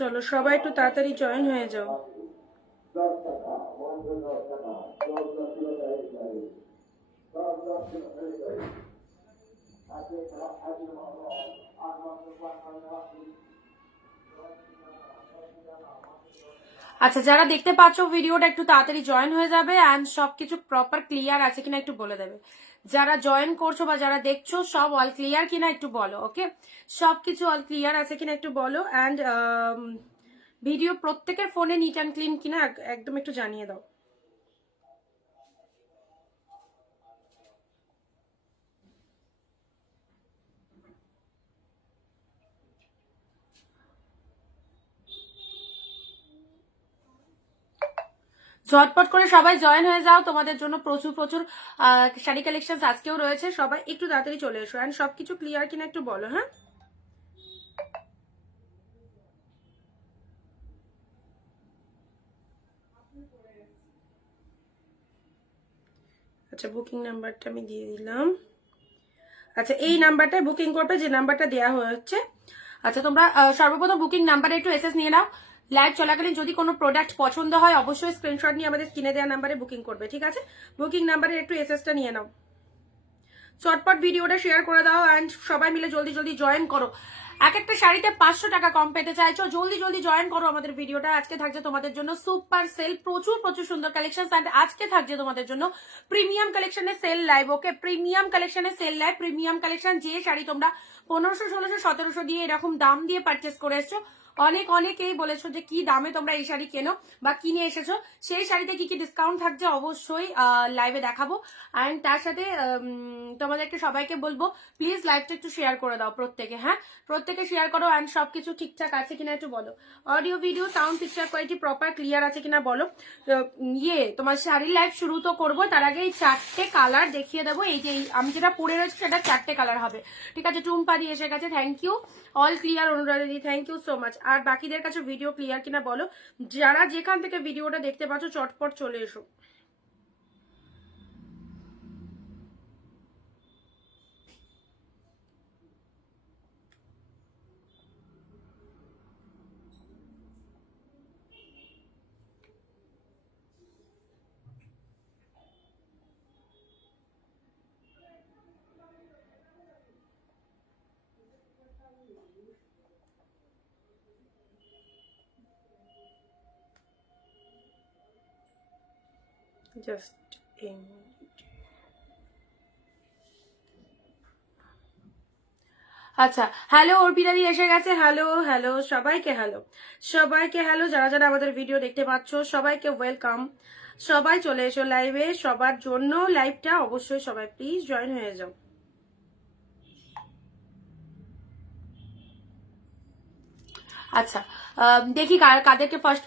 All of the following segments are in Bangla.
চলো সবাই একটু তাড়াতাড়ি জয়েন হয়ে যাও। আচ্ছা, যারা দেখতে পাচ্ছ ভিডিওটা একটু তাড়াতাড়ি জয়েন হয়ে যাবে অ্যান্ড সবকিছু প্রপার ক্লিয়ার আছে কিনা একটু বলে দেবে। যারা জয়েন করছো বা যারা দেখছো সব অল ক্লিয়ার কিনা একটু বলো। ওকে, সবকিছু অল ক্লিয়ার আছে কিনা একটু বলো। অ্যান্ড ভিডিও প্রত্যেকের ফোনে নিট অ্যান্ড ক্লিন কিনা একদম একটু জানিয়ে দাও। ঝটপট করে সবাই জয়েন হয়ে যাও, তোমাদের জন্য প্রচুর প্রচুর শাড়ি কালেকশন আজকেও রয়েছে। সবাই একটু তাড়াতাড়ি চলে এসো অ্যান্ড সবকিছু ক্লিয়ার কিনা একটু বলো। হ্যাঁ, আচ্ছা বুকিং নাম্বারটা আমি দিয়ে দিলাম। আচ্ছা, এই নাম্বারটায় বুকিং করবে যে নাম্বারটা দেওয়া হচ্ছে। আচ্ছা, তোমরা সর্বপ্রথম বুকিং নাম্বারে একটু এসএস নিয়ে নাও। লাইভ চলাকালীন যদি কোনো প্রোডাক্ট পছন্দ হয় অবশ্যই স্ক্রিনশট নিয়ে আমাদের স্ক্রিনে দেওয়া নাম্বারে বুকিং করবে, ঠিক আছে? বুকিং নাম্বারে একটু এসএসটা নিয়ে নাও। চটপট ভিডিওটা শেয়ার করে দাও অ্যান্ড সবাই মিলে জলদি জলদি জয়েন করো। এক একটা শাড়িতে 500 টাকা কম পেতে চাইছো, জলদি জলদি জয়েন করো আমাদের ভিডিওটা। আজকে থাকছে তোমাদের জন্য সুপার সেল, প্রচুর প্রচুর সুন্দর কালেকশন। অ্যান্ড আজকে থাকছে তোমাদের জন্য প্রিমিয়াম কালেকশনের সেল লাইভ। ওকে, প্রিমিয়াম কালেকশনের সেল লাইভ। প্রিমিয়াম কালেকশন যে শাড়ি তোমরা 1500, 1600, 1700 দিয়ে এরকম দাম দিয়ে পারচেস করে এসছো, অনেকেই বলেছো যে কি দামে তোমরা এই শাড়ি কেনো বা কিনে এসেছো, সেই শাড়িতে কি কি ডিসকাউন্ট থাকছে অবশ্যই লাইভে দেখাবো। অ্যান্ড তার সাথে তোমাদেরকে সবাইকে বলবো প্লিজ লাইভটা একটু শেয়ার করে দাও প্রত্যেকে। হ্যাঁ, প্রত্যেকে শেয়ার করো অ্যান্ড সবকিছু ঠিকঠাক আছে কিনা একটু বলো। Audio video sound picture quality proper clear আছে কিনা বলো। তোমার শাড়ির লাইভ শুরু তো করবো, তার আগে এই 4টে কালার দেখিয়ে দেবো। এই যে আমি যেটা পরে রয়েছে সেটা 4টে কালার হবে, ঠিক আছে? টুম্পা দিয়ে এসে গেছে, thank you. All clear Anuradha di, thank you so much. আর বাকিদের কাছে ভিডিও ক্লিয়ার কিনা বলো। যারা যেখান থেকে ভিডিওটা দেখতে পাচ্ছ চটপট চলে এসো। জাস্ট আচ্ছা, হ্যালো অর্পিতাদি এসে গেছে। হ্যালো হ্যালো সবাইকে, হ্যালো সবাইকে, হ্যালো যারা যারা আমাদের ভিডিও দেখতে পাচ্ছ সবাইকে ওয়েলকাম। সবাই চলে এসো লাইভে, সবার জন্য লাইভটা অবশ্যই সবাই প্লিজ জয়েন হয়ে যাও। আচ্ছা, দেখি কাদেরকে ফার্স্ট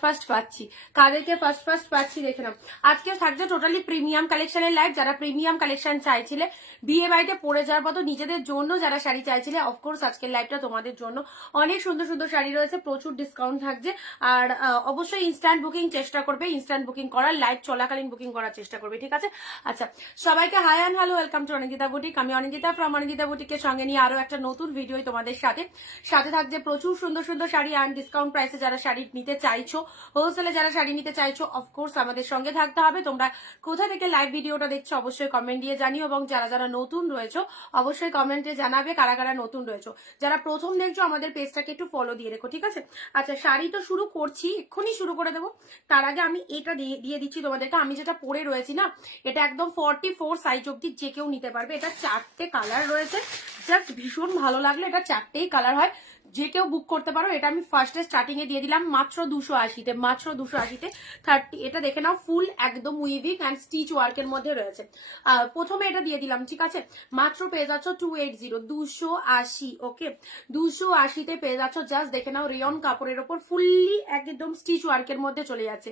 পাচ্ছি দেখে নাও। আজকে থাকছে টোটালি প্রিমিয়াম কালেকশনের লাইভ। যারা প্রিমিয়াম কালেকশন চাইছিলে, বিয়ে বাড়িতে পরে যাওয়ার মতো নিজেদের জন্য যারা শাড়ি চাইছিলে, অফকোর্স আজকের লাইভটা তোমাদের জন্য। অনেক সুন্দর সুন্দর শাড়ি রয়েছে, প্রচুর ডিসকাউন্ট থাকছে। আর অবশ্যই ইনস্ট্যান্ট বুকিং চেষ্টা করবে, ইনস্ট্যান্ট বুকিং করার, লাইভ চলাকালীন বুকিং করার চেষ্টা করবে, ঠিক আছে? আচ্ছা, সবাইকে hi and hello, welcome to Anindita boutique. আমি অনিন্দিতা ফ্রম অনিন্দিতা বুটিকের সঙ্গে নিয়ে আরো একটা নতুন ভিডিও তোমাদের সাথে থাকছে প্রচুর সুন্দর সুন্দর শাড়ি অ্যান্ড ডিসকাউন্ট প্রাইসে। যারা শাড়ি নিতে চাইছো, হোলসেলে যারা শাড়ি নিতে চাইছো, অফকোর্স আমাদের সঙ্গে থাকতে হবে। তোমরা কোথা থেকে লাইভ ভিডিওটা দেখছো অবশ্যই কমেন্ট দিয়ে জানিও, এবং যারা যারা নতুন রয়েছো অবশ্যই কমেন্টে জানাবে কারা কারা নতুন রয়েছো। যারা প্রথম দেখছো আমাদের পেজটাকে একটু ফলো দিয়ে রেখো, ঠিক আছে? আচ্ছা, শাড়ি তো শুরু করছি, এক্ষুনি শুরু করে দেবো। তার আগে আমি এটা দিয়ে দিচ্ছি তোমাদেরকে। আমি যেটা পরে রয়েছি না, এটা একদম 44 সাইজ অব্দি যে কেউ নিতে পারবে। এটা 4টে কালার রয়েছে, জাস্ট ভীষণ ভালো লাগলো। এটা 4টেই কালার হয়, যে কেউ বুক করতে পারো। এটা আমি ফার্স্টে স্টার্টিং এ দিয়ে দিলাম মাত্র 280-তে, মাত্র 280-তে 30। এটা দেখে নাও, ফুল একদম উইভিং অ্যান্ড স্টিচ ওয়ার্কের মধ্যে রয়েছে। প্রথমে এটা দিয়ে দিলাম, ঠিক আছে? মাত্র পেয়ে যাচ্ছ 280, 280। ওকে, 280-তে পেয়ে যাচ্ছ। জাস্ট দেখে নাও, রেয়ন কাপড়ের ওপর ফুললি একদম স্টিচ ওয়ার্কের মধ্যে চলে যাচ্ছে।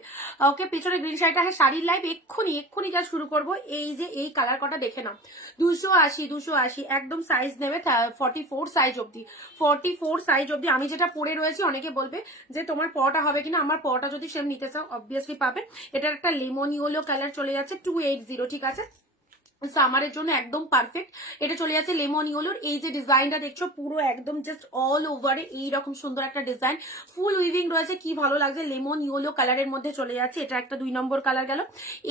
ওকে, পেছনে গ্রিন শাড়িটা। হ্যাঁ, শাড়ির লাইভ এক্ষুনি যা শুরু করবো। এই যে এই কালার কটা দেখে নাও, 280 একদম সাইজ নেবে 44 সাইজ অব্দি, 44 সাইজ অব্দি। আমি যেটা পরে রয়েছি, অনেকে বলবে যে তোমার পরটা হবে কিনা। আমার পরটা যদি সেম নিতে চাও অবভিয়াসলি পাবে। এটার একটা লেমন ইয়েলো কালার চলে যাচ্ছে, 280, ঠিক আছে? সামারের জন্য একদম পারফেক্ট। এটা চলে যাচ্ছে লেমন ইয়েলোর, এই যে ডিজাইনটা দেখছো পুরো একদম জাস্ট অল ওভারে এইরকম সুন্দর একটা ডিজাইন, ফুল উইভিং রয়েছে, কি ভালো লাগছে। লেমন ইয়েলো কালারের মধ্যে চলে যাচ্ছে, এটা একটা 2 নম্বর কালার গেল।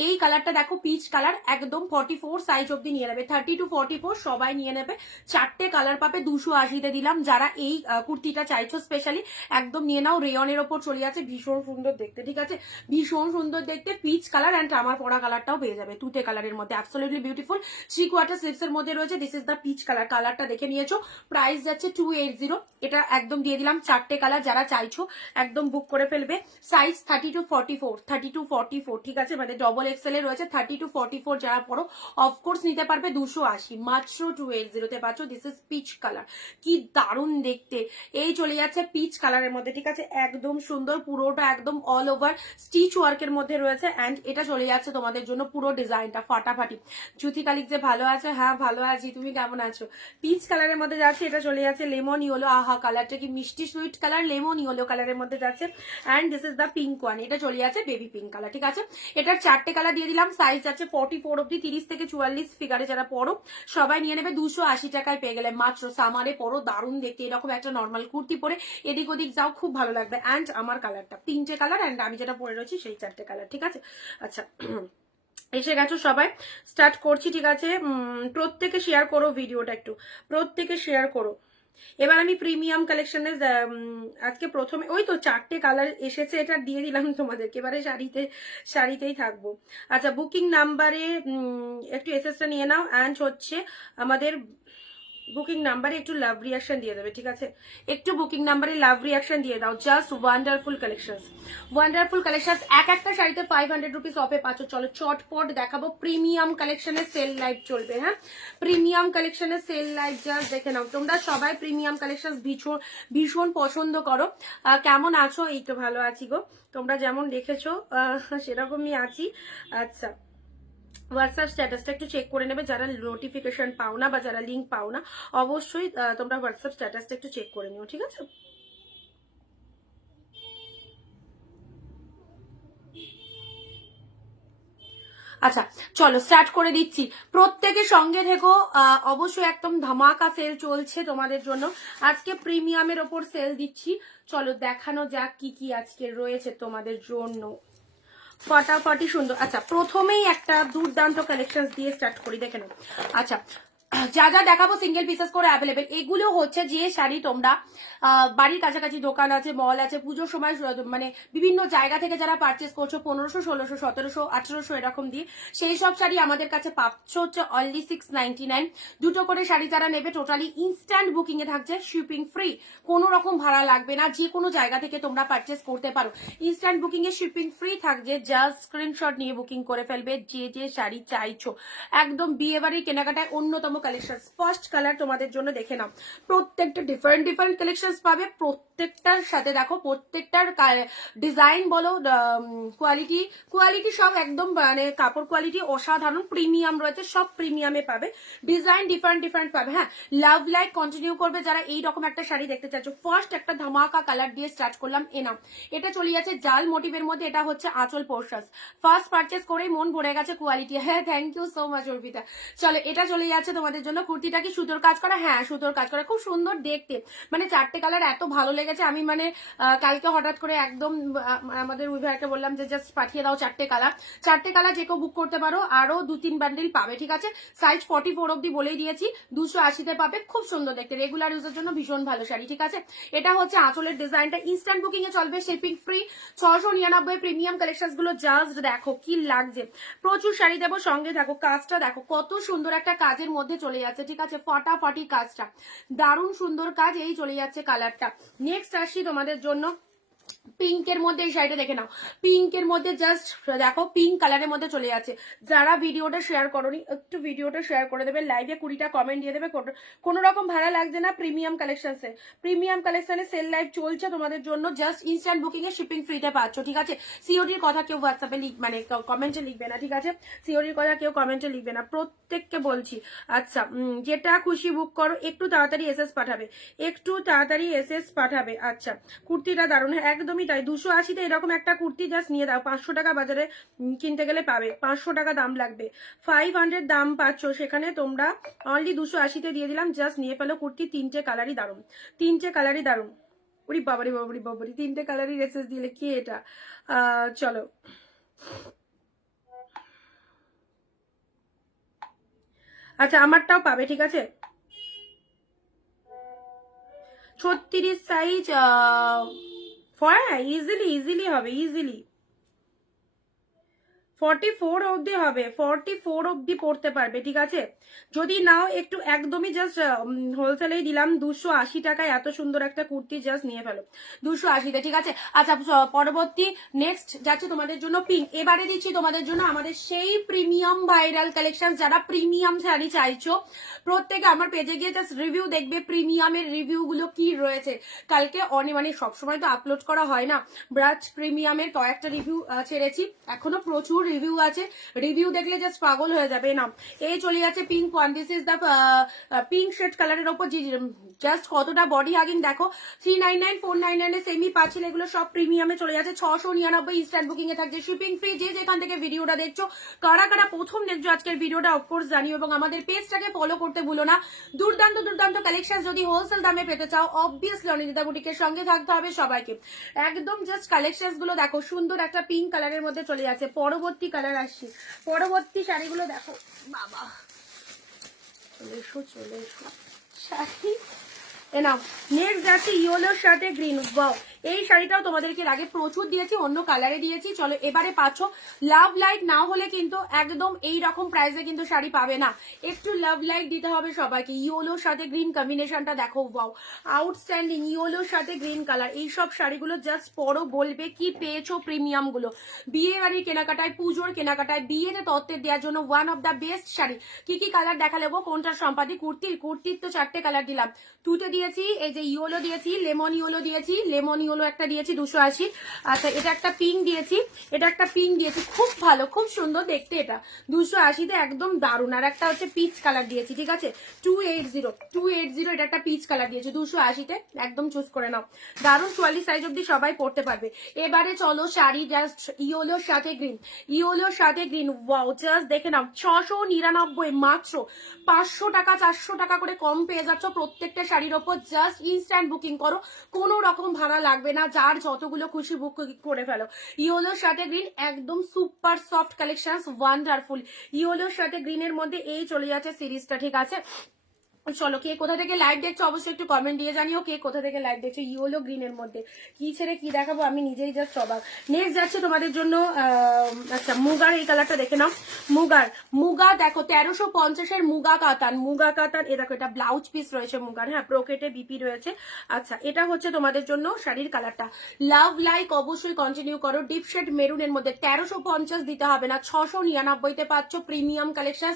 এই কালারটা দেখো পিচ কালার, একদম 44 সাইজ অব্দি নিয়ে নেবে, 30 to 44 সবাই নিয়ে নেবে। 4টে কালার পাবে, 280-তে দিলাম। যারা এই কুর্তিটা চাইছো স্পেশালি একদম নিয়ে নাও। রেয়নের ওপর চলে যাচ্ছে, ভীষণ সুন্দর দেখতে, ঠিক আছে, ভীষণ সুন্দর দেখতে, পিচ কালার অ্যান্ড আমার পরা কালারটাও পেয়ে যাবে তুতে কালারের মধ্যে, অ্যাবসলিউটলি বিউটিফুল। 3/4 স্লিভস এর মধ্যে রয়েছে। This is the peach colour, কালারটা দেখে নিয়েছো। প্রাইস যাচ্ছে 280। এটা একদম দিয়ে দিলাম 4টে কালার, যারা চাইছো একদম বুক করে ফেলবে। সাইজ 30 to 44, 30 to 44, ঠিক আছে, মানে ডবল এক্সেল এ রয়েছে। 30 to 44 যারা পড়ো অফকোর্স নিতে পারবে 280, মাত্র 280-তে পাচ্ছ। দিস ইজ পিচ কালার, কি দারুণ দেখতে। এই চলে যাচ্ছে পিচ কালারের মধ্যে, ঠিক আছে, একদম সুন্দর, পুরোটা একদম অল ওভার স্টিচ ওয়ার্কের মধ্যে রয়েছে। অ্যান্ড এটা চলে যাচ্ছে তোমাদের জন্য পুরো ডিজাইনটা ফাটাফাটি। জ্যোতি কালিক যে ভালো আছে, হ্যাঁ ভালো আছি, তুমি কেমন আছো? পিচ কালারের মধ্যে যাচ্ছে, এটা চলে যাচ্ছে লেমন ইয়েলো, আহা কালারটা কি মিষ্টি সুইট কালার, লেমন ইয়েলো কালারের মধ্যে যাচ্ছে। And this is the pink one, এটা চলে যাচ্ছে বেবি পিঙ্ক কালার, ঠিক আছে। এটার 4টে কালার দিয়ে দিলাম। সাইজ যাচ্ছে 44 অব্দি, 30 থেকে 44 ফিগারে যারা পড়ো সবাই নিয়ে নেবে। 280 টাকায় পেয়ে গেলে মাত্র। সামারে পড়ো, দারুণ দেখতে, এরকম একটা নর্মাল কুর্তি পরে এদিক ওদিক যাও, খুব ভালো লাগবে। অ্যান্ড আমার কালারটা 3টে কালার, অ্যান্ড আমি যেটা পরে রয়েছি সেই 4টে কালার, ঠিক আছে। আচ্ছা এসে গেছো সবাই, স্টার্ট করছি, ঠিক আছে। প্রত্যেকে শেয়ার করো ভিডিওটা, একটু প্রত্যেকে শেয়ার করো। এবার আমি প্রিমিয়াম কালেকশনে আজকে প্রথমে ওই তো 4টে কালার এসেছে, এটা দিয়ে দিলাম তোমাদেরকে। এবারে শাড়িতেই থাকবো। আচ্ছা বুকিং নাম্বারে একটু এসএসটা নিয়ে নাও। অ্যান্ড হচ্ছে আমাদের বুকিং নাম্বারে একটু লাভ রিয়াকশন দিয়ে দেবে, ঠিক আছে, একটু বুকিং নাম্বারে লাভ রিয়াকশন দিয়ে দাও। Just wonderful collections, wonderful collections. একটা শাড়িতে 500 রুপিস অফে পাচ্ছ। চলো চটপট দেখাবো। প্রিমিয়াম কালেকশনের সেল লাইভ চলবে, হ্যাঁ, প্রিমিয়াম কালেকশনের সেল লাইভ জাস্ট দেখে নাও। তোমরা সবাই প্রিমিয়াম কালেকশন ভীষণ ভীষণ পছন্দ করো। কেমন আছো? এই তো ভালো আছি গো, তোমরা যেমন দেখেছো সেরকমই আছি। আচ্ছা হোয়াটসঅ্যাপ স্ট্যাটাসটা একটু চেক করে নেবে, যারা নোটিফিকেশন পাও না বা যারা লিঙ্ক পাও না, অবশ্যই তোমরা হোয়াটসঅ্যাপ স্ট্যাটাসটা একটু চেক করে নিও, ঠিক আছে। আচ্ছা চলো স্টার্ট করে দিচ্ছি, প্রত্যেকের সঙ্গে থেকো। অবশ্যই একদম ধামাকা সেল চলছে তোমাদের জন্য, আজকে প্রিমিয়ামের ওপর সেল দিচ্ছি। চলো দেখানো যাক কি কি আজকে রয়েছে তোমাদের জন্য, ফটাফটি সুন্দর। আচ্ছা প্রথমেই একটা দুর্দান্ত কালেকশন দিয়ে স্টার্ট করি, দেখে নাও। আচ্ছা যা যা দেখাবো সিঙ্গেল পিসেস করে অ্যাভেলেবেল। এগুলো হচ্ছে যে শাড়ি তোমরা বাড়ির কাছাকাছি দোকান আছে, মল আছে, পুজোর সময় মানে বিভিন্ন জায়গা থেকে যারা পারচেস করছো 1500, 1600, 1700, 1800 এরকম দিয়ে, সেই সব শাড়ি আমাদের কাছে পাচ্ছ হচ্ছে অনলি 699। দুটো করে শাড়ি যারা নেবে টোটালি ইনস্ট্যান্ট বুকিং এ থাকছে, শিপিং ফ্রি, কোনো রকম ভাড়া লাগবে না, যে কোনো জায়গা থেকে তোমরা পারচেস করতে পারো। ইনস্ট্যান্ট বুকিং এ শিপিং ফ্রি থাকছে, জাস্ট স্ক্রিনশট নিয়ে বুকিং করে ফেলবে যে যে শাড়ি চাইছো। একদম বিয়ে বাড়ির কেনাকাটায় অন্যতম কালেকশন। ফার্স্ট কালার তোমাদের জন্য দেখে নাও, প্রত্যেকটা ডিফারেন্ট ডিফারেন্ট কালেকশন পাবে। প্রত্যেকটার সাথে দেখো, প্রত্যেকটার ডিজাইন বলো, কোয়ালিটি সব একদম মানে কাপড় কোয়ালিটি অসাধারণ, প্রিমিয়াম রয়েছে, সব প্রিমিয়ামে পাবে। ডিজাইন ডিফারেন্ট ডিফারেন্ট পাবে। হ্যাঁ লাভ লাইক কন্টিনিউ করবে যারা এইরকম একটা শাড়ি দেখতে চাচ্ছ। ফার্স্ট একটা ধামাকা কালার দিয়ে স্টার্ট করলাম, এনাম। এটা চলে যাচ্ছে জাল মোটিভের মধ্যে, এটা হচ্ছে আঁচল পোর্শাস। ফার্স্ট পারচেস করেই মন ভরে গেছে কোয়ালিটি। হ্যাঁ thank you so much Arpita. চলো এটা চলে যাচ্ছে তোমাদের জন্য। কুর্তিটা কি সুতোর কাজ করা? হ্যাঁ সুতোর কাজ করা, খুব সুন্দর দেখতে, মানে 4টে কালার এত ভালো লেগেছে। আমি মানে কালকে হঠাৎ করে একদম আমাদের ওই ভাইকে বললাম যে জাস্ট পাঠিয়ে দাও 4টে কালার, যে কেউ বুক করতে পারো, আরো 2-3 বান্ডিল পাবে, ঠিক আছে। সাইজ 44 অব্দি বলেই দিয়েছি, 280-তে পাবে, খুব সুন্দর দেখতে, রেগুলার ইউজের জন্য ভীষণ ভালো শাড়ি, ঠিক আছে। এটা হচ্ছে আঁচলের ডিজাইনটা, ইনস্ট্যান্ট বুকিং এ চলবে, শিপিং ফ্রি। 699 প্রিমিয়াম কালেকশন গুলো জাস্ট দেখো কি লাগছে, প্রচুর শাড়ি দেবো, সঙ্গে থাকো। কাজটা দেখো কত সুন্দর একটা কাজের মধ্যে চলে যাচ্ছে, ঠিক আছে, ফাটাফাটি কাজটা, দারুণ সুন্দর কাজ। এই চলে যাচ্ছে কালারটা। নেক্সট আসি তোমাদের জন্য পিঙ্কের মধ্যে, এই শাড়িটা দেখে নাও, পিঙ্কের মধ্যে জাস্ট দেখো, পিঙ্ক কালারের মধ্যে চলে যাচ্ছে। যারা ভিডিওটা শেয়ার করোনি একটু ভিডিওটা শেয়ার করে দেবে, লাইভে 20টা কমেন্ট দিয়ে দেবে, কোনো রকম ভাড়া লাগছে না। প্রিমিয়াম কালেকশনে সেল লাইভ চলছে তোমাদের জন্য, জাস্ট ইনস্ট্যান্ট বুকিং এ শিপিং ফ্রিতে পাচ্ছ, ঠিক আছে। সিওডির কথা কেউ হোয়াটসঅ্যাপে মানে কমেন্টে লিখবে না, ঠিক আছে, সিওডির কথা কেউ কমেন্টে লিখবে না, প্রত্যেককে বলছি। আচ্ছা যেটা খুশি বুক করো, একটু তাড়াতাড়ি এসএস পাঠাবে, একটু তাড়াতাড়ি এসএস পাঠাবে। আচ্ছা কুর্তিটা দারুণ, একদমই তাই। 280-তে এরকম একটা কুর্তি জাস্ট নিয়ে দাও। 500 টাকা বাজারে কিনতে গেলে পাবে, 500 টাকা দাম লাগবে, 500 দাম পাচ্ছ, সেখানে তোমরা অনলি 280-তে দিয়ে দিলাম। জাস্ট নিয়ে ফেলো কুর্তি, তিনটে কালারই দারুণ, তিনটে কালারই দারুণ। উরি বাবারি বাবারি বাবারি, তিনটে কালারই রেসেস দিলে কি এটা। চলো আচ্ছা, আমারটাও পাবে, ঠিক আছে। 36 সাইজ, ইজিলি ইজিলি হবে, ইজিলি 44 অবধি হবে, 44 অবধি পড়তে পারবে, ঠিক আছে। যদি নাও একটু একদমই জাস্ট হোলসেলেই দিলাম 280 টাকায় এত সুন্দর একটা কুর্তি, জাস্ট নিয়ে ফেলো 280-তে, ঠিক আছে। আচ্ছা পরবর্তী নেক্সট যাচ্ছে তোমাদের জন্য পিঙ্ক। এবারে দিচ্ছি তোমাদের জন্য আমাদের সেই প্রিমিয়াম ভাইরাল কালেকশন। যারা প্রিমিয়াম শাড়ি চাইছো প্রত্যেকে আমার পেজে গিয়ে জাস্ট রিভিউ দেখবে, প্রিমিয়ামের রিভিউ গুলো কি রয়েছে। কালকে মানে সবসময় তো আপলোড করা হয় না, ব্রাচ প্রিমিয়ামের কয়েকটা রিভিউ ছেড়েছি, এখনো প্রচুর রিভিউ আছে, রিভিউ দেখলে জাস্ট পাগল হয়ে যাবে না। এই চলে যাচ্ছে pink one, this is the pink shade কালারের ওপর, জাস্ট কতটা বডি হাগিং দেখো। 399 499 সেমি পাচ্ছিল, এগুলো সব প্রিমিয়ামে চলে যাচ্ছে। 699 ইনস্ট্যান্ট বুকিং এ থাকছে, শিপিং ফ্রি। যে যেখান থেকে ভিডিওটা দেখছো, কারা কারা প্রথম দেখছো আজকের ভিডিওটা অফকোর্স জানিও, এবং আমাদের পেজটাকে ফলো করতে ভুলো না। দুর্দান্ত দুর্দান্ত কালেকশন যদি হোলসেল দামে পেতে চাও, অবভিয়াসলি অনিন্দিতা বুটিকের সঙ্গে থাকতে হবে সবাইকে। একদম জাস্ট কালেকশন গুলো দেখো, সুন্দর একটা পিঙ্ক কালারের মধ্যে চলে যাচ্ছে। পরবর্তী কালার আসছি, পরবর্তী শাড়িগুলো দেখো। বাবা চলে এসো, চলে এসো শাড়ি। নাও নেক্সট যাচ্ছে ইয়েলোর সাথে গ্রিন। ওয়াও, এই শাড়িটাও তোমাদেরকে আগে প্রচুর দিয়েছি, অন্য কালারে দিয়েছি। চলো এবারে পাচ্ছ লাভ লাইট, না হলে কিন্তু একদম এই রকম প্রাইসে কিন্তু শাড়ি পাবে না। একটু লাভ লাইট দিতে হবে সবাইকে। ইয়েলোর সাথে গ্রিন কম্বিনেশনটা দেখো, ওয়াও আউটস্ট্যান্ডিং। ইয়েলোর সাথে গ্রিন কালার, এইসব শাড়িগুলো জাস্ট পরো, বলবে কি পেয়েছো প্রিমিয়াম গুলো। বিয়ে বাড়ির কেনাকাটায়, পুজোর কেনাকাটায়, বিয়েতে তত্ত্বের দেওয়ার জন্য one of the best sari. কি কি কালার দেখালে গো, কোনটার সম্পাদি? কুর্তির তো 4টে কালার দিলাম, 2টে দিয়েছি, এই যে ইয়েলো দিয়েছি, লেমন ইয়েলো দিয়েছি, লেমন ইয়েলো একটা দিয়েছি 280। আচ্ছা এটা একটা পিঙ্ক দিয়েছি, এটা একটা পিঙ্ক দিয়েছি, খুব ভালো খুব সুন্দর দেখতে, এটা 280-তে একদম দারুণ। আর একটা হচ্ছে পিচ কালার দিয়েছি, ঠিক আছে 280, এটা একটা পিচ কালার দিয়েছি 280-তে, একদম চুজ করে নাও, দারুণ। 44 সাইজ অব্দি সবাই পড়তে পারবে। এবারে চলো শাড়ি জাস্ট ইয়েলোর সাথে গ্রিন, ইয়েলোর সাথে গ্রিন। ওয়াও জাস্ট দেখে নাও, 699 মাত্র, 500 টাকা 400 টাকা করে কম পেয়ে যাচ্ছ প্রত্যেকটা শাড়ির ওপর। জাস্ট ইনস্ট্যান্ট বুকিং করো, কোনো রকম ভাড়া লাগবে না, যার যতগুলো খুশি বুক করে ফেলো। ইয়েলোর সাথে গ্রিন একদম সুপার সফট কালেকশন, ওয়ান্ডারফুল। ইয়েলোর সাথে গ্রিনের মধ্যে এই চলে যাচ্ছে সিরিজটা, ঠিক আছে। চলো কে কোথা থেকে লাইভ দেখছো অবশ্যই একটু কমেন্ট দিয়ে জানিও, কে কোথা থেকে লাইভ দেখছো। ইয়েলো গ্রিনের মধ্যে কি ছেড়ে কি দেখাবো, আমি নিজেই জাস্ট অবাক। নেক্সট যাচ্ছে তোমাদের জন্য আচ্ছা মুগার, এই কালারটা দেখে নাও। মুগা দেখো 1350-এর মুগা কাতান, এ দেখো এটা ব্লাউজ পিস রয়েছে মুগার, হ্যাঁ ব্রোকেটে বিপি রয়েছে। আচ্ছা এটা হচ্ছে তোমাদের জন্য শাড়ির কালারটা। লাভ লাইক অবশ্যই কন্টিনিউ করো। ডিপ শেড মেরুনের মধ্যে 1350 দিতে হবে না, 699-তে পাচ্ছ প্রিমিয়াম কালেকশন।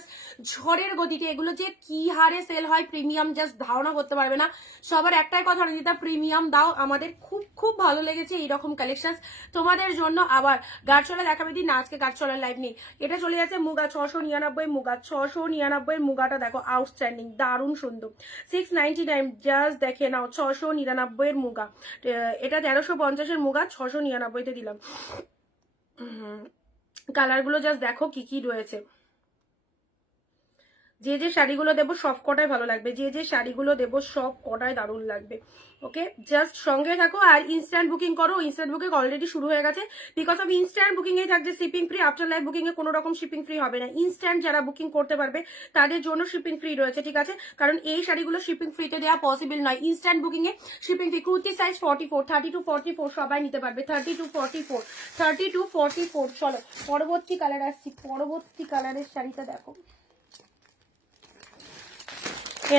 ঝড়ের গতিতে এগুলো যে কি হারে সেল হয় প্রিমিয়াম, জাস্ট ধারণা করতে পারবে না। সবার একটাই কথা, অনিন্দিতা প্রিমিয়াম দাও, আমাদের খুব খুব ভালো লেগেছে এইরকম কালেকশন তোমাদের জন্য। আবার গাঢ়চলা দেখাবে দিন না, আজকে গাঢ়চলার লাইভ নেই। এটা চলে যাচ্ছে মুগা 699, মুগা 699 মুগাটা দেখো আউটস্ট্যান্ডিং, দারুণ সুন্দর। 699 জাস্ট দেখে নাও, 699 মুগা, এটা 1350-এর মুগা 699-তে দিলাম। কালারগুলো জাস্ট দেখো কি কি রয়েছে। যে যে শাড়িগুলো দেবো সব কটাই ভালো লাগবে, যে যে শাড়িগুলো দেবো সব কটাই দারুণ লাগবে। ওকে জাস্ট সঙ্গে থাকো আর ইনস্ট্যান্ট বুকিং করো। ইনস্ট্যান্ট বুকিং অলরেডি শুরু হয়ে গেছে, বিকজ অফ ইনস্ট্যান্ট বুকিং এ থাকছে shipping free. After live booking এ কোনো রকম শিপিং ফ্রি হবে না। ইনস্ট্যান্ট যারা বুকিং করতে পারবে তাদের জন্য শিপিং ফ্রি রয়েছে, ঠিক আছে, কারণ এই শাড়িগুলো শিপিং ফ্রিতে দেওয়া পসিবল নয়। ইনস্ট্যান্ট বুকিং এ শিপিং ফ্রি। কুর্তি সাইজ 44, 32, 44 সবাই নিতে পারবে, 32, 44। চলো পরবর্তী কালার আসছি, পরবর্তী কালারের শাড়িটা দেখো।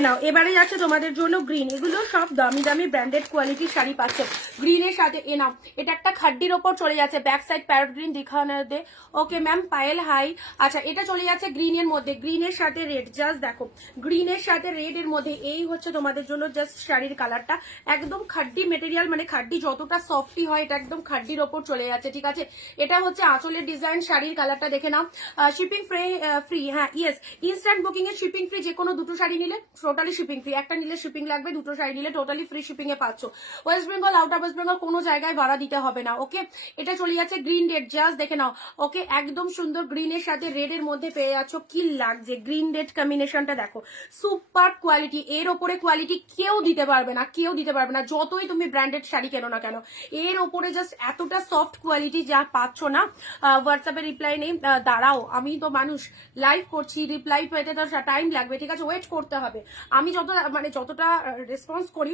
নাও এবারে যাচ্ছে তোমাদের জন্য গ্রিন। এগুলো সব দামি দামি ব্র্যান্ডেড কোয়ালিটির শাড়ি পাচ্ছে গ্রিনের সাথে। নাও এটা একটা খাড্ডির ওপর চলে যাচ্ছে, ব্যাক সাইড প্যারট গ্রিন দেখানো দে। Okay ma'am Payel hi. আচ্ছা এটা চলে যাচ্ছে গ্রিনের মধ্যে, গ্রিনের সাথে রেড, জাস্ট দেখো গ্রিনের সাথে রেড এর মধ্যে এই হচ্ছে তোমাদের জন্য জাস্ট শাড়ির কালারটা। একদম খাড্ডি মেটেরিয়াল, মানে খাড্ডি যতটা সফটি হয় এটা একদম খাড্ডির ওপর চলে যাচ্ছে, ঠিক আছে। এটা হচ্ছে আঁচলের ডিজাইন, শাড়ির কালারটা দেখে নাও। শিপিং ফ্রি, হ্যাঁ ইয়েস, ইনস্ট্যান্ট বুকিং এ শিপিং ফ্রি। যে কোনো দুটো শাড়ি নিলে টোটালি শিপিং ফ্রি, একটা নিলে শিপিং লাগবে, দুটো শাড়ি নিলে টোটালি ফ্রি শিপিং এ পাচ্ছ। West Bengal, out of West Bengal কোনো জায়গায় ভাড়া দিতে হবে না। ওকে, এটা চলে যাচ্ছে গ্রিন রেড, জাস্ট দেখে নাও। ওকে, একদম সুন্দর গ্রিনের সাথে রেড এর মধ্যে পেয়ে যাচ্ছ, কি লাগছে গ্রিন রেড কম্বিনেশনটা দেখো, সুপার কোয়ালিটি। এর ওপরে কোয়ালিটি কেউ দিতে পারবে না, কেউ দিতে পারবে না, যতই তুমি ব্র্যান্ডেড শাড়ি কেনো না কেন। এর ওপরে জাস্ট এতটা সফট কোয়ালিটি যা পাচ্ছ না। হোয়াটসঅ্যাপে রিপ্লাই নেই, দাঁড়াও, আমি তো মানুষ, লাইভ করছি, রিপ্লাই পেতে তো টাইম লাগবে, ঠিক আছে, ওয়েট করতে হবে। আমি যতটা রেসপন্স করি,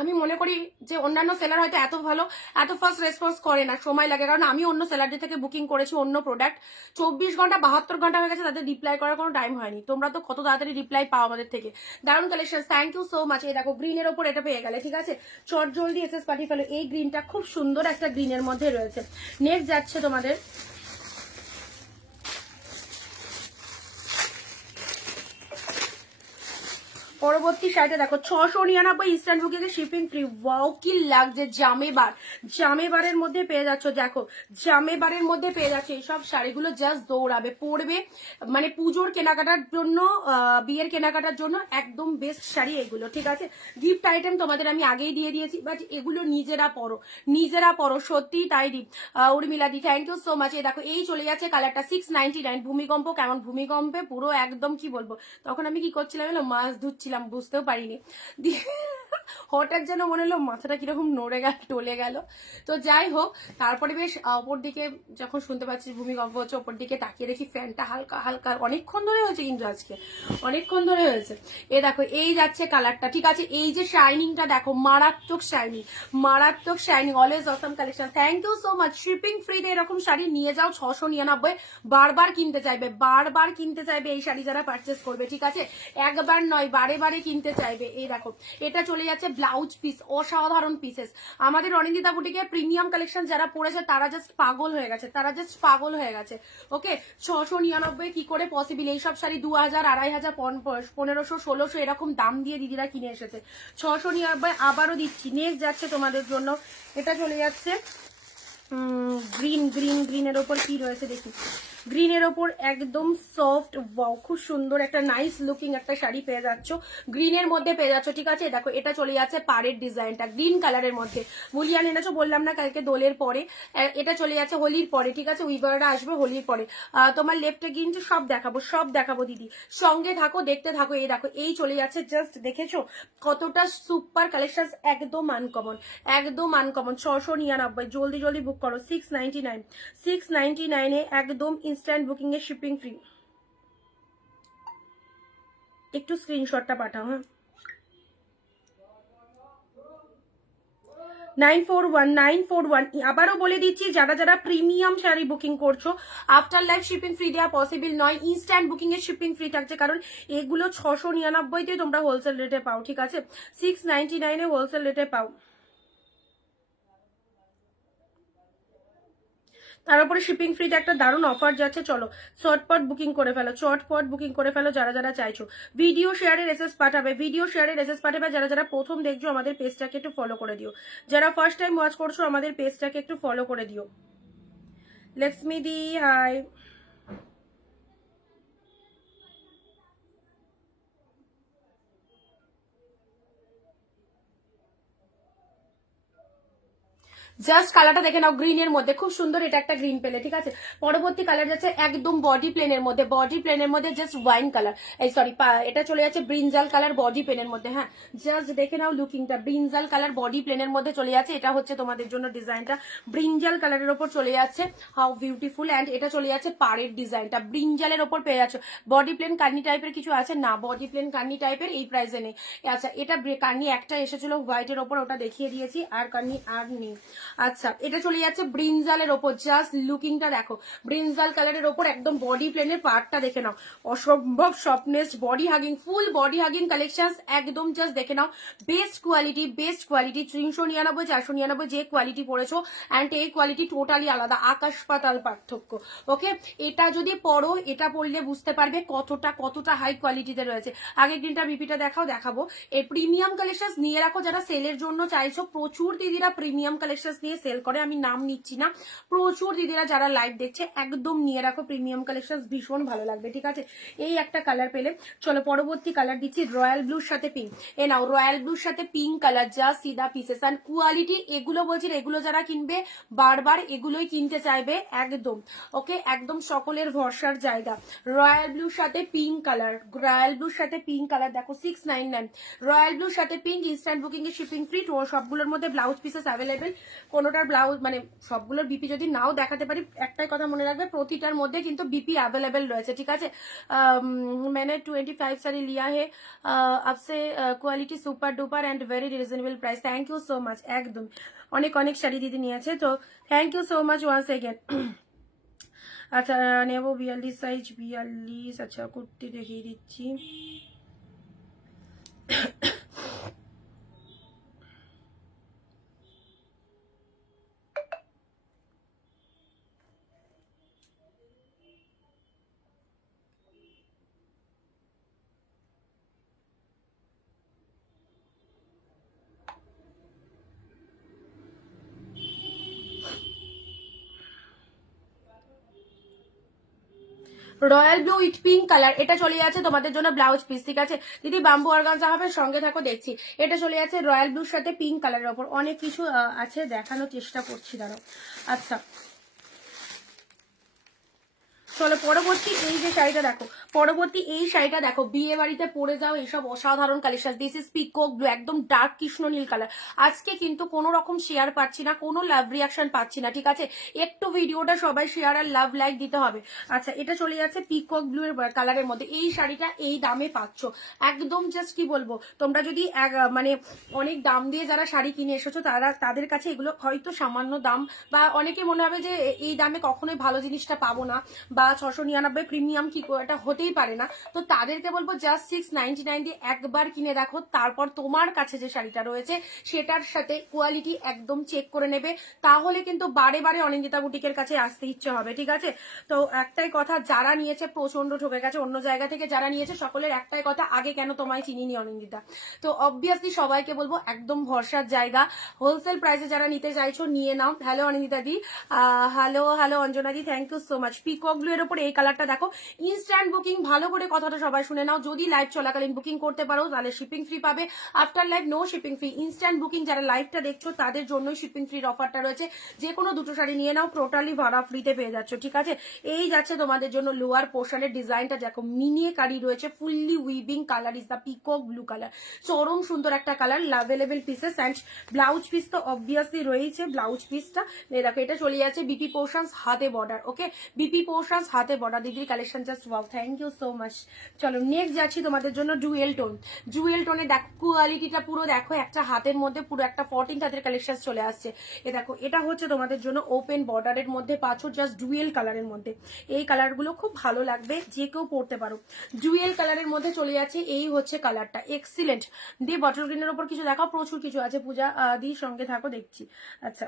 আমি মনে করি যে অন্যান্য সেলার হয়তো এত ভালো, এত ফাস্ট রেসপন্স করে না, সময় লাগে। কারণ আমি অন্য সেলারদের থেকে বুকিং করেছি অন্য প্রোডাক্ট, 24 ঘন্টা 72 ঘন্টা হয়ে গেছে, তাদের রিপ্লাই করার কোনো টাইম হয়নি। তোমরা তো কত তাড়াতাড়ি রিপ্লাই পাও আমাদের থেকে। দারুণ collection, thank you so much. এই দেখো গ্রিনের ওপর এটা পেয়ে গেলে, ঠিক আছে, চট জলদি এসএস পাঠিয়ে ফেলো। এই গ্রিনটা খুব সুন্দর একটা গ্রিনের মধ্যে রয়েছে। নেক্সট যাচ্ছে তোমাদের পরবর্তী শাড়িটা দেখো, 699 ইনস্ট্যান্ট বুকিং এ শিপিং ফ্রি। ওয়াও, কি লাগছে, জামেবার, জামেবারের মধ্যে পেয়ে যাচ্ছ। দেখো জামেবারের মধ্যে পেয়ে যাচ্ছে, এইসব শাড়িগুলো জাস্ট দৌড়াবে, পরবে, মানে পুজোর কেনাকাটার জন্য, বিয়ের কেনাকাটার জন্য একদম বেস্ট শাড়ি এগুলো, ঠিক আছে। গিফট আইটেম তোমাদের আমি আগেই দিয়ে দিয়েছি, বাট এগুলো নিজেরা পরো, নিজেরা পরো, সত্যি তাই দি। উর্মিলা দি, থ্যাংক ইউ সো মাচ। এই দেখো এই চলে যাচ্ছে কালারটা 699। ভূমিকম্প, কেমন ভূমিকম্পে পুরো একদম কি বলবো, তখন আমি কি করছিলাম, মাছ ধুচ্ছিলাম, বুঝতেও পারিনি, দিয়ে হঠাৎ যেন মনে হলো মাথাটা কিরকম নড়ে গেল, টলে গেল। তো যাই হোক, তারপরে বেশ ওপর দিকে যখন শুনতে পাচ্ছি ভূমিকম্প হচ্ছে, ওপর দিকে তাকিয়ে দেখি ফ্যানটা হালকা হালকা, অনেকক্ষণ ধরে হয়েছে কিন্তু আজকে, অনেকক্ষণ ধরে হয়েছে। এ দেখো এই যাচ্ছে কালারটা, ঠিক আছে। এই যে শাইনিংটা দেখো, মারাত্মক শাইনিং, মারাত্মক shining, always awesome collection. Thank you so much. Shipping ফ্রিতে এরকম শাড়ি নিয়ে যাও, 699, বারবার কিনতে চাইবে, বারবার কিনতে চাইবে এই শাড়ি যারা পারচেস করবে, ঠিক আছে, একবার নয় বারে বারে কিনতে চাইবে। এই দেখো এটা চলে যাচ্ছে ব্লাউজ পিস, অসাধারণ পিসেস। আমাদের অনিন্দিতা বুটিকে প্রিমিয়াম কালেকশন যারা পড়েছে তারা জাস্ট পাগল হয়ে গেছে, তারা জাস্ট পাগল হয়ে গেছে। ওকে, 699 কি করে পসিবল? এইসব শাড়ি 2000, 2500, 1500, 1600 এরকম দাম দিয়ে দিদিরা কিনে এসেছে। 699 আবারও দিচ্ছি। নেক্সট যাচ্ছে তোমাদের জন্য, এটা চলে যাচ্ছে গ্রিনের ওপর কি রয়েছে দেখি। গ্রিনের ওপর একদম সফট, ওয়াও, খুব সুন্দর একটা নাইস লুকিং একটা শাড়ি পেয়ে যাচ্ছ, গ্রিনের মধ্যে পেয়ে যাচ্ছ, ঠিক আছে। দেখো এটা চলে যাচ্ছে পাড়ের ডিজাইনটা গ্রিন কালারের মধ্যে, বুলিয়ান এনেছো বললাম না কালকে দোলের পরে, এটা চলে যাচ্ছে হোলির পরে, ঠিক আছে, উইভাররা আসবে হোলির পরে। তোমার লেফটে কিন্তু সব দেখাবো, সব দেখাবো দিদি, সঙ্গে থাকো, দেখতে থাকো। এই দেখো এই চলে যাচ্ছে, জাস্ট দেখেছো কতটা সুপার কালেকশন, একদম আনকমন, একদম আনকমন। 699, জলদি জলদি বুক করো। 699, 699 এ একদম ইনস্ট্যান্ট বুকিং এ শিপিং ফ্রি। একটু স্ক্রিনশটটা পাঠাও, হ্যাঁ। 941 আবারও বলে দিচ্ছি, যারা যারা প্রিমিয়াম শাড়ি বুকিং করছো, আফটার লাইফ শিপিং ফ্রি দেওয়া পসিবল নয়, ইনস্ট্যান্ট বুকিং এর শিপিং ফ্রি থাকছে, কারণ এগুলো 699 তে তোমরা হোলসেল রেটে পাও, ঠিক আছে, 699 এ হোলসেল রেটে পাও। তার উপরে শিপিং ফ্রিতে একটা দারুণ অফার যাচ্ছে, চলো চটপট বুকিং করে ফেলো, চটপট বুকিং করে ফেলো যারা যারা চাইছো। ভিডিও শেয়ারের এসএস পাঠাবে, ভিডিও শেয়ারের এসএস পাঠাবে যারা যারা প্রথম দেখছো, আমাদের পেজটাকে একটু ফলো করে দিও, যারা ফার্স্ট টাইম ওয়াচ করছো আমাদের পেজটাকে একটু ফলো করে দিও। লক্ষ্মী দি হাই। জাস্ট কালারটা দেখে নাও, গ্রিনের মধ্যে খুব সুন্দর, এটা একটা গ্রিন পেলে, ঠিক আছে। পরবর্তী কালার যাচ্ছে একদম বডি প্লেনের মধ্যে, বডি প্লেনের মধ্যে জাস্ট ওয়াইন কালার, এই সরি এটা চলে যাচ্ছে ব্রিনজাল কালার বডি প্লেনের মধ্যে, হ্যাঁ, জাস্ট দেখে নাও লুকিংটা, ব্রিনজাল কালার বডি প্লেনের মধ্যে চলে যাচ্ছে। এটা হচ্ছে তোমাদের জন্য ডিজাইনটা, ব্রিনজাল কালারের ওপর চলে যাচ্ছে, হাউ বিউটিফুল। অ্যান্ড এটা চলে যাচ্ছে পাড়ের ডিজাইনটা, ব্রিনজালের ওপর পেয়ে যাচ্ছে। বডি প্লেন কার্নি টাইপের কিছু আছে না, বডি প্লেন কার্নি টাইপের এই প্রাইসে নেই। আচ্ছা, এটা কার্নি একটা এসেছিল হোয়াইটের ওপর, ওটা দেখিয়ে দিয়েছি, আর কার্নি আর নেই। আচ্ছা, এটা চলে যাচ্ছে ব্রিনজালের ওপর, জাস্ট লুকিংটা দেখো, ব্রিনজাল কালারের ওপর একদম বডি প্লেনের পার্টটা দেখে নাও, অসম্ভব softness, body hugging, full body hugging collection, একদম জাস্ট দেখে নাও, বেস্ট কোয়ালিটি, বেস্ট কোয়ালিটি। 399, 499 যে কোয়ালিটি পড়েছো, অ্যান্ড এই কোয়ালিটি টোটালি আলাদা, আকাশ পাতাল পার্থক্য। ওকে, এটা যদি পড়ো, এটা পড়লে বুঝতে পারবে কতটা কতটা হাই কোয়ালিটিতে রয়েছে। আগে গ্রিনটা বিপিটা দেখাবো। এই প্রিমিয়াম কালেকশন নিয়ে রাখো, যারা সেলের জন্য চাইছো, প্রচুর দিদিরা প্রিমিয়াম কালেকশন কালেকশন নিয়ে সেল করে, আমি নাম নিচ্ছি না, প্রচুর দিদিরা যারা লাইভ দেখছে একদম নিয়ে রাখো, প্রিমিয়াম কালেকশন ভীষণ ভালো লাগবে, ঠিক আছে। এই একটা কালার পেলে। চলো পরবর্তী কালার দিচ্ছি রয়্যাল ব্লুর সাথে পিঙ্ক। এ নাও রয়্যাল ব্লুর সাথে পিঙ্ক কালার, যা সিধা পিসেস অ্যান্ড কোয়ালিটি, এগুলো বলছি এগুলো যারা কিনবে বারবার এগুলোই কিনতে চাইবে একদম, ওকে, একদম সকলের ভরসার জায়গা। রয়্যাল ব্লুর সাথে পিঙ্ক কালার, রয়্যাল ব্লুর সাথে পিঙ্ক কালার দেখো 699, রয়্যাল ব্লুর সাথে পিঙ্ক, ইনস্ট্যান্ট বুকিং এ শিপিং ফ্রি। তো সবগুলোর মধ্যে ব্লাউজ পিসেস অ্যাভেলেবেল, কোনোটার ব্লাউজ মানে সবগুলোর বিপি যদি নাও দেখাতে পারি, একটাই কথা মনে রাখবে প্রতিটার মধ্যে কিন্তু বিপি অ্যাভেলেবেল রয়েছে, ঠিক আছে। मैंने 25 सारी लिया है आपसे, quality super duper and very reasonable price, thank you so much. একদম অনেক অনেক শাড়ি দিদি নিয়েছে, তো thank you so much once again. আচ্ছা নেবো 42 সাইজ, 42। আচ্ছা কুর্তি দেখিয়ে দিচ্ছি। Royal blue with pink colour, এটা চলে যাচ্ছে তোমাদের জন্য ব্লাউজ পিস, ঠিক আছে দিদি। বাম্বু অর্গানজা হবে, সঙ্গে থাকো দেখছি। এটা চলে যাচ্ছে রয়্যাল ব্লুর সাথে পিঙ্ক কালারের ওপর, অনেক কিছু আছে দেখানোর চেষ্টা করছি, দাঁড়াও। আচ্ছা চলো পরবর্তী এই যে শাড়িটা দেখো, পরবর্তী এই শাড়িটা দেখো, বিয়ে বাড়িতে পরে যাও এইসব অসাধারণ collection. This is peacock blue, একদম ডার্ক কৃষ্ণ নীল কালার। আজকে কিন্তু কোনো রকম শেয়ার পাচ্ছি না, কোনো লাভ রিয়াকশন পাচ্ছি না, ঠিক আছে। একটু ভিডিওটা সবাই শেয়ার আর লাভ লাইক দিতে হবে। আচ্ছা এটা চলে যাচ্ছে পিকক ব্লু এর কালারের মধ্যে, এই শাড়িটা এই দামে পাচ্ছ একদম, জাস্ট কি বলবো, তোমরা যদি মানে অনেক দাম দিয়ে যারা শাড়ি কিনে এসেছো তাদের কাছে এগুলো হয়তো সামান্য দাম, বা অনেকে মনে হবে যে এই দামে কখনোই ভালো জিনিসটা পাবো না, বা 699 প্রিমিয়াম কি এটা হতেই পারে না। তো তাদেরকে বলবো জাস্ট 699 দিয়ে একবার কিনে দেখো, তারপর তোমার কাছে যে শাড়িটা রয়েছে সেটার সাথে কোয়ালিটি একদম চেক করে নেবে, তাহলে কিন্তু বারে বারে অনিন্দিতা বুটিকের কাছে আসতে ইচ্ছে হবে, ঠিক আছে। তো একটাই কথা, যারা নিয়েছে প্রচন্ড ঠকে গেছে, অন্য জায়গা থেকে যারা নিয়েছে সকলের একটাই কথা, আগে কেন তোমায় চিনিনি অনিন্দিতা। তো অবভিয়াসলি সবাইকে বলবো একদম ভরসার জায়গা, হোলসেল প্রাইসে যারা নিতে চাইছো নিয়ে নাও। Hello Anindita di, hello hello Anjana di, thank you so much. Peacock blue এর উপর এই কালারটা দেখো, ইনস্ট্যান্ট বুকিং, ভালো করে কথাটা সবাই শুনে নাও, যদি লাইভ চলাকালীন বুকিং করতে পারো তাহলে শিপিং ফ্রি পাবে, after live no shipping free. Instant booking যারা লাইভটা দেখছো তাদের জন্যই শিপিং ফ্রির অফারটা রয়েছে, যে কোনো দুটো শাড়ি নিয়ে নাও, টোটালি ভাড়া ফ্রিতে পেয়ে যাচ্ছ, ঠিক আছে। এই যাচ্ছে তোমাদের জন্য লোয়ার পোর্শনের ডিজাইনটা দেখো, মিনিয়ে কারি রয়েছে, fully weaving, colour is the peacock blue colour, চরম সুন্দর একটা colour, available pieces and blouse piece তো অবভিয়াসলি রয়েছে। ব্লাউজ পিসটা দেখো, এটা চলে যাচ্ছে বিপি পোর্শনস হাতে বর্ডার, ওকে, বিপি পোর্শনস হাতে বর্ডার। দিদির collection just wow, thank you so much. চলো নেক্সট যাচ্ছি তোমাদের জন্য ডুয়েল টোন, ডুয়েল টোনে দেখো কোয়ালিটিটা পুরো দেখো, একটা হাতের মধ্যে পুরো একটা 14 হাতের কালেকশন চলে আসছে। এ দেখো এটা হচ্ছে তোমাদের জন্য ওপেন বর্ডারের মধ্যে পাচ্ছ, জাস্ট ডুয়েল কালারের মধ্যে। এই কালারগুলো খুব ভালো লাগবে, যে কেউ পরতে পারো। ডুয়েল কালারের মধ্যে চলে যাচ্ছে, এই হচ্ছে কালারটা, এক্সিলেন্ট। দিয়ে বটল গ্রিনের উপর কিছু দেখাও, প্রচুর কিছু আছে, পূজা দি সঙ্গে থাকো দেখছি। আচ্ছা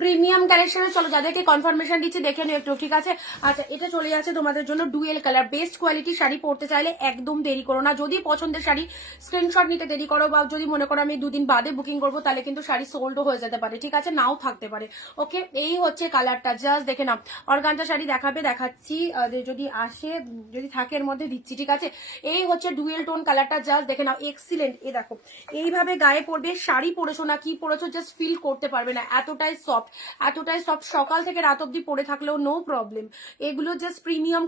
প্রিমিয়াম কালেকশনে চলো, যাদেরকে কনফার্মেশন দিচ্ছি দেখে নিও একটু, ঠিক আছে। আচ্ছা এটা চলে যাচ্ছে তোমাদের জন্য dual colour, best quality sari পরতে চাইলে একদম দেরি করো না, যদি পছন্দের শাড়ি স্ক্রিনশট নিতে দেরি করো, বা যদি মনে করো আমি দুদিন বাদে বুকিং করবো, তাহলে কিন্তু শাড়ি সোল্ডও হয়ে যেতে পারে, ঠিক আছে, নাও থাকতে পারে, ওকে। এই হচ্ছে কালারটা, জাস্ট দেখে নাও। অর্গানজা শাড়ি দেখাচ্ছি, যদি আসে, যদি থাকে এর মধ্যে দিচ্ছি, ঠিক আছে। এই হচ্ছে ডুয়েল টোন কালারটা, জাস্ট দেখে নাও, এক্সিলেন্ট। এ দেখো এইভাবে গায়ে পরবে, শাড়ি পরেছো না কি পরেছো জাস্ট ফিল করতে পারবে না, এতটাই সফট, সফট, এতটাই সফট, সকাল থেকে রাত অব্দি পরে থাকলেও নো প্রবলেম। এগুলো জাস্ট প্রিমিয়াম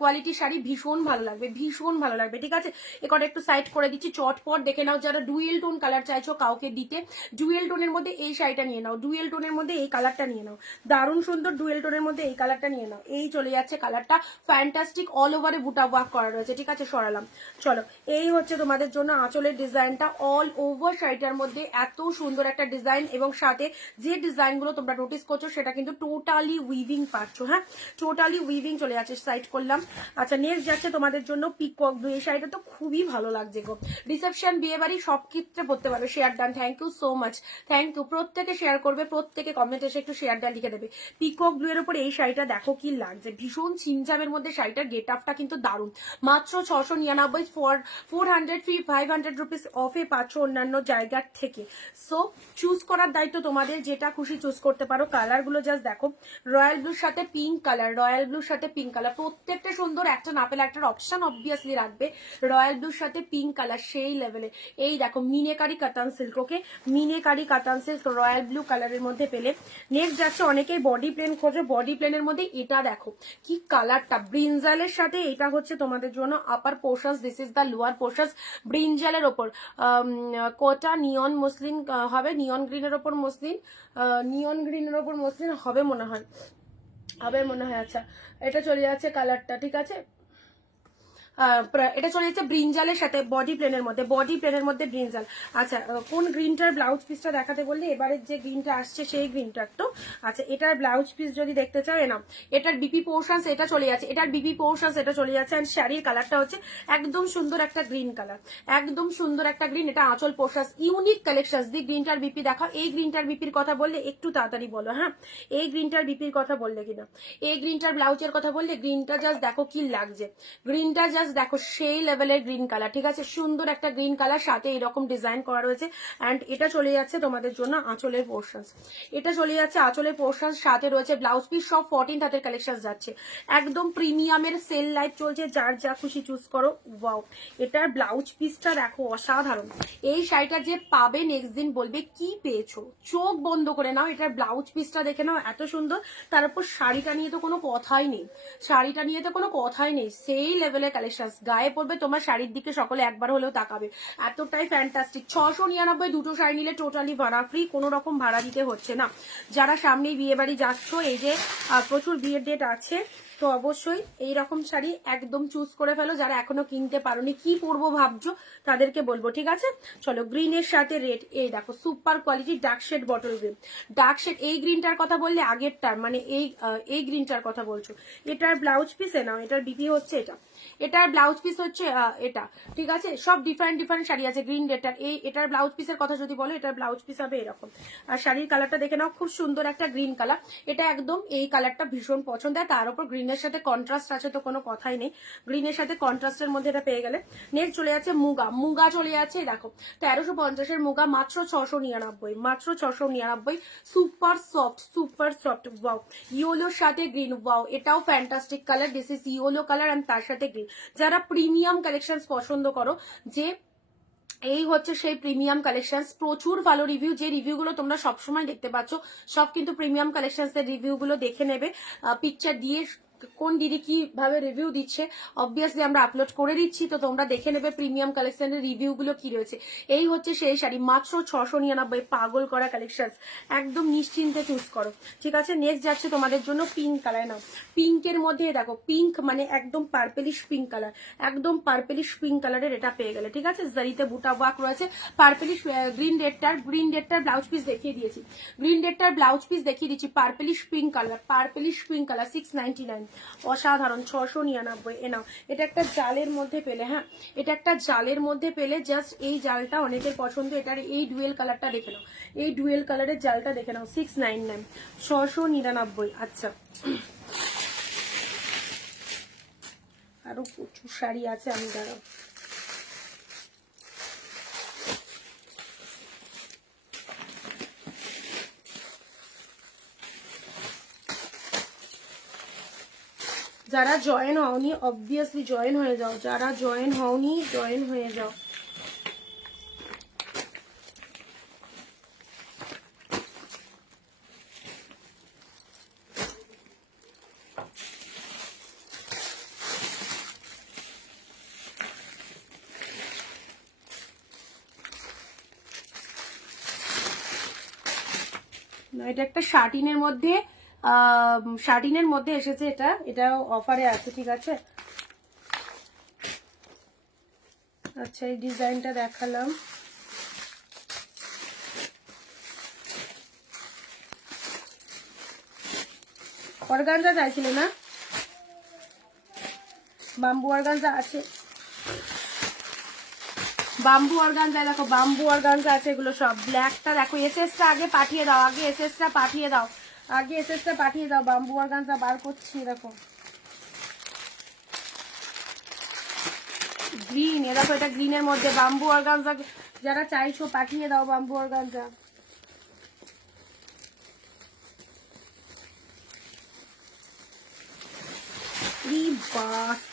কোয়ালিটি শাড়ি, ভীষণ ভালো লাগবে, ভীষণ ভালো লাগবে। ঠিক আছে, এবার একটু সাইড করে দিচ্ছি, চটপট দেখে নাও। যারা ডুয়েল টোন কালার চাইছো কাউকে দিতে, ডুয়েল টোনের মধ্যে এই শাড়িটা নিয়ে নাও, ডুয়েল টোনের মধ্যে এই কালারটা নিয়ে নাও, দারুণ সুন্দর। ডুয়েল টোনের মধ্যে এই কালারটা নিয়ে নাও, এই চলে যাচ্ছে কালারটা, ফ্যান্টাস্টিক, অল ওভারে বুটা ওয়ার্ক করা রয়েছে। ঠিক আছে, সরালাম। চলো, এই হচ্ছে তোমাদের জন্য আঁচলের ডিজাইনটা, অল ওভার শাড়িটার মধ্যে এত সুন্দর একটা ডিজাইন, এবং সাথে যে ডিজাইনগুলো তোমরা নোটিস করছো সেটা কিন্তু টোটালি উইভিং পাচ্ছ। হ্যাঁ, টোটালি উইভিং চলে যাচ্ছে, সাইড করলাম। আচ্ছা, নেক্সট যাচ্ছে তোমাদের জন্য পিকক ব্লু। এই শাড়িটা তো খুবই ভালো লাগছে গো, রিসেপশন, বিয়ে বাড়ি সব ক্ষেত্রে পড়তে পারবে। Share done, thank you so much, thank you. প্রত্যেকে শেয়ার করবে, প্রত্যেকে কমেন্ট এসে একটু শেয়ার ডান লিখে দেবে। পিকক ব্লু এর উপর এই শাড়িটা দেখো কি লাগছে, ভীষণ ছিমছামের মধ্যে শাড়িটার গেট আপটা কিন্তু দারুণ। মাত্র 699, 400 500 রুপিস অফে পাচ্ছ অন্যান্য জায়গার থেকে। সো চুজ করার দায়িত্ব তোমাদের, যেটা খুশি চুজ করতে পারো। কালার গুলো জাস্ট দেখো, রয়্যাল ব্লুর সাথে পিঙ্ক কালার, রয়্যাল ব্লুর সাথে পিঙ্ক কালার, প্রত্যেকটা সুন্দর। একটা না পেলে একটার অপশন অবভিয়াসলি রাখবে। রয়্যাল ব্লুর সাথে পিঙ্ক কালার সেই লেভেলে। এই দেখো মিনেকারি কাতান সিল্ক, ওকে, মিনেকারি কাতান সিল্ক রয়্যাল ব্লু কালারের মধ্যে পেলে। নেক্সট যাচ্ছে, অনেকেই বডি প্লেন খোঁজো, বডি প্লেনের মধ্যে এটা দেখো কি কালারটা, ব্রিনজালের সাথে এটা হচ্ছে তোমাদের জন্য upper portion, this is the lower portion. ব্রিনজালের ওপর কোটা নিয়ন মসলিন হবে, নিয়ন গ্রিনের ওপর মসলিন, নিয়ন গ্রিনের ওপর মসলিন হবে মনে হয়, আচ্ছা এটা চলে যাচ্ছে কালারটা। ঠিক আছে, এটা চলে যাচ্ছে ব্রিনজালের সাথে বডি প্লেনের মধ্যে, বডি প্লেনের মধ্যে ব্রিনজাল। আচ্ছা, কোন গ্রিনটার ব্লাউজ পিসটা দেখাতে বললে, এবারের যে গ্রিনটা আসছে সেই গ্রিনটার তো। আচ্ছা, এটার ব্লাউজ পিস যদি দেখতে চাও, না এটার বিপি পোর্শনস এটা চলে যাচ্ছে, এটার বিপি পোর্শনস এটা চলে যাচ্ছে। অ্যান্ড শাড়ির কালারটা হচ্ছে একদম সুন্দর একটা গ্রিন কালার, একদম সুন্দর একটা গ্রিন। এটা আঁচল পোর্শনস, ইউনিক কালেকশন। দি গ্রিনটার বিপি দেখাও, এই গ্রিনটার বিপির কথা বললে একটু তাড়াতাড়ি বলো। হ্যাঁ, এই গ্রিনটার বিপির কথা বললে কিনা, এই গ্রিনটার ব্লাউজের কথা বললে। গ্রিনটা জাস্ট দেখো কি লাগছে, গ্রিনটা জাস্ট দেখো সেই লেভেলের গ্রিন কালার। ঠিক আছে, সুন্দর একটা গ্রিন কালার, সাথে এরকম ডিজাইন করা রয়েছে। অ্যান্ড এটা চলে যাচ্ছে তোমাদের জন্য আঁচলের পোর্শনস, এটা চলে যাচ্ছে আঁচলের পোর্শনস, সাথে রয়েছে ব্লাউজ পিস। সব 14 হাতের কালেকশন যাচ্ছে, একদম প্রিমিয়ামের সেল লাইট চলছে, যার যা খুশি চুজ করো। ওয়াও, এটার ব্লাউজ পিসটা দেখো অসাধারণ। এই শাড়িটা যে পাবে নেক্সট দিন বলবে কি পেয়েছো, চোখ বন্ধ করে নাও। এটার ব্লাউজ পিসটা দেখে নাও, এত সুন্দর। তারপর শাড়িটা নিয়ে তো কোনো কথাই নেই, শাড়িটা নিয়ে তো কোনো কথাই নেই, সেই লেভেলের কালেকশন। গায়ে পড়বে, তোমার শাড়ির দিকে সকলে একবার হলেও তাকাবে, এতটাই ফ্যান্টাস্টিক। 699 দুটো শাড়ি নিলে টোটালি ভাড়া ফ্রি, কোনো রকম ভাড়া দিতে হচ্ছে না। যারা সামনেই বিয়ে বাড়ি যাচ্ছ, এই যে প্রচুর বিয়ের ডেট আছে, তো অবশ্যই এইরকম শাড়ি একদম চুজ করে ফেলো। যারা এখনো কিনতে পারোনি, কি পরবো ভাবছো, তাদেরকে বলবো। ঠিক আছে, চলো, গ্রিনের সাথে রেড, এই দেখো super quality dark shade bottle green, dark shade. এই গ্রিনটার কথা বললে আগেরটার, মানে এই গ্রিনটার কথা বলছো। এটার ব্লাউজ পিসে নাও, এটার বিপি হচ্ছে এটা, এটার ব্লাউজ পিস হচ্ছে এটা। ঠিক আছে, সব ডিফারেন্ট ডিফারেন্ট শাড়ি আছে। গ্রিন রেডটার, এটার ব্লাউজ পিসের কথা যদি বলো, এটার ব্লাউজ পিস হবে এরকম। আর শাড়ির কালারটা দেখে নাও, খুব সুন্দর একটা গ্রিন কালার। এটা একদম এই কালারটা ভীষণ পছন্দ হয়, তার উপর গ্রিনের সাথে কন্ট্রাস্ট আছে, তো কোনো কথাই নেই। গ্রিনের সাথে কন্ট্রাস্টের মধ্যে এটা পেয়ে গেলে। নেক্সট চলে যাচ্ছে মুগা, মুগা চলে যাচ্ছে দেখো 1350 মুগা, মাত্র 699, মাত্র 699। Super soft, super soft. Wow, ইয়েলোর সাথে গ্রিন, ওয়াও, এটাও fantastic colour. This is yellow colour and তার সাথে গ্রিন। যারা প্রিমিয়াম কালেকশন পছন্দ করো, যে এই হচ্ছে সেই প্রিমিয়াম কালেকশন, প্রচুর ভালো রিভিউ, যে রিভিউগুলো তোমরা সবসময় দেখতে পাচ্ছ, সব কিন্তু প্রিমিয়াম কালেকশনস এর রিভিউগুলো দেখে নেবে। পিকচার দিয়ে কোন দিদি কিভাবে রিভিউ দিচ্ছে অবভিয়াসলি আমরা আপলোড করে দিচ্ছি, তো তোমরা দেখে নেবে প্রিমিয়াম কালেকশনের রিভিউগুলো কি রয়েছে। এই হচ্ছে সেই শাড়ি, মাত্র 699, পাগল করা কালেকশন, একদম নিশ্চিন্তে চুজ করো। ঠিক আছে, নেক্সট যাচ্ছে তোমাদের জন্য পিঙ্ক কালার। নাও, পিঙ্কের মধ্যে দেখো, পিঙ্ক মানে একদম পার্পেলিশ পিঙ্ক কালার, একদম পার্পেলিশ পিঙ্ক কালারের এটা পেয়ে গেলে। ঠিক আছে, জারিতে বুটা ওয়ার্ক রয়েছে, পার্পেলিশ। গ্রিন রেডটার ব্লাউজ পিস দেখিয়ে দিয়েছি, গ্রিন রেডটার ব্লাউজ পিস দেখিয়ে দিচ্ছি, purplish pink colour, purplish pink colour, 699, অসাধারণ। 699 এ নাও। এটা একটা জালের মধ্যে পেলে, হ্যাঁ, এটা একটা জালের মধ্যে পেলে। জাস্ট এই জালটা অনেকের পছন্দ, এটার এই ডুয়েল কালারটা দেখে নাও, এই ডুয়েল কালারের জালটা দেখে নাও, 699, 699। আচ্ছা, আরো প্রচুর শাড়ি আছে, আমি দাঁড়াও। যারা জয়েন হওনি অবভিয়াসলি জয়েন হয়ে যাও, যারা জয়েন হওনি জয়েন হয়ে যাও। এটা একটা শার্টিনের মধ্যে এসেছে, এটাও অফারে আছে, ঠিক আছে। আচ্ছা এই ডিজাইনটা দেখালাম। অর্গানজা চাইছিলে না? বাম্বু অর্গানজা আছে, বাম্বু অর্গানজা দেখো, বাম্বু অর্গানজা আছে এগুলো সব। ব্ল্যাকটা দেখো, এসএসটা আগে পাঠিয়ে দাও, আগে এসএসটা পাঠিয়ে দাও, আগে এসএসটা পাঠিয়ে দাও। বাম্বু অর্গানজা বার করছি, দেখো গ্রিন, এ দেখো এটা গ্রিনের মধ্যে বাম্বু অর্গানজা যারা চাইছো পাঠিয়ে দাও বাম্বু অর্গানজা।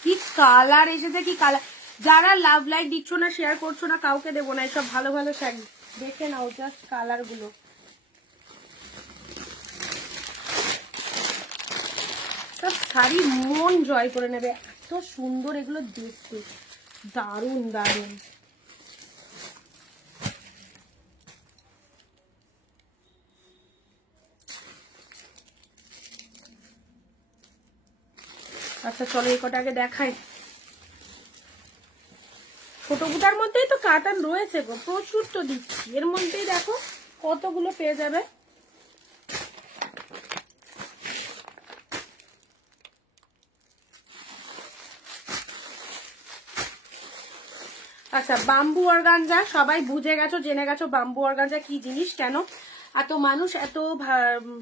কি কালার এসেছে, কি কালার। যারা লাভ লাইক দিচ্ছ না, শেয়ার করছো না, কাউকে দেবো না, এসব ভালো ভালো শাড়ি দেখে নাও, জাস্ট কালার গুলো। সব শাড়ি মন জয় করে নেবে, এত সুন্দর এগুলো দেখতে, দারুণ দারুণ। আচ্ছা চলো এই কটা আগে দেখাই। ছোট গুটার মধ্যেই তো কাটান রয়েছে গো, প্রচুর তো দিচ্ছি, এর মধ্যেই দেখো কতগুলো পেয়ে যাবে। আচ্ছা বাম্বু অর্গানজা সবাই বুঝে গেছো, জেনে গেছো বাম্বু অর্গানজা কি জিনিস, কেন এত মানুষ এত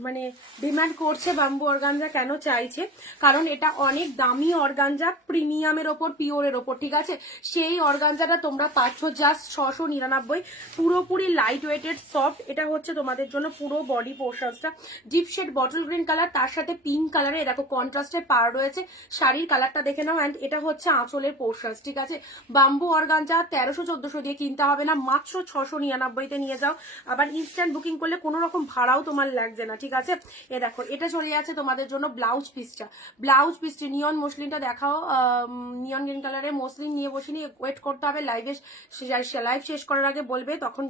মানে ডিমান্ড করছে বাম্বু অর্গানজা, কেন চাইছে, কারণ এটা অনেক দামি অর্গানজা, প্রিমিয়ামের ওপর, পিওরের ওপর, ঠিক আছে। সেই অর্গানজাটা তোমরা পাচ্ছ জাস্ট 699, পুরোপুরি লাইট ওয়েটেড সফট। এটা হচ্ছে তোমাদের জন্য পুরো বডি পোর্শনসটা deep shade bottle green colour, তার সাথে পিঙ্ক কালারে দেখো কন্ট্রাস্টের পার রয়েছে। শাড়ির কালারটা দেখে নাও, অ্যান্ড এটা হচ্ছে আঁচলের পোর্শনস, ঠিক আছে। বাম্বু অর্গানজা 1300-1400 দিয়ে কিনতে হবে না, মাত্র 699-তে নিয়ে যাও। আবার ইনস্ট্যান্ট বুকিং করলে কোনো রকম ভাড়াও তোমার লাগছে না, ঠিক আছে। এ দেখো এটা চলে যাচ্ছে তোমাদের জন্য ব্লাউজ পিসটা, ব্লাউজ পিসটি নিয়ন মসলিনটা দেখাও, নিয়ন গ্রিন কালারের মসলিন নিয়ে বসিনি, ওয়েট করতে হবে, লাইভ শেষ করার আগে বলবে, তখন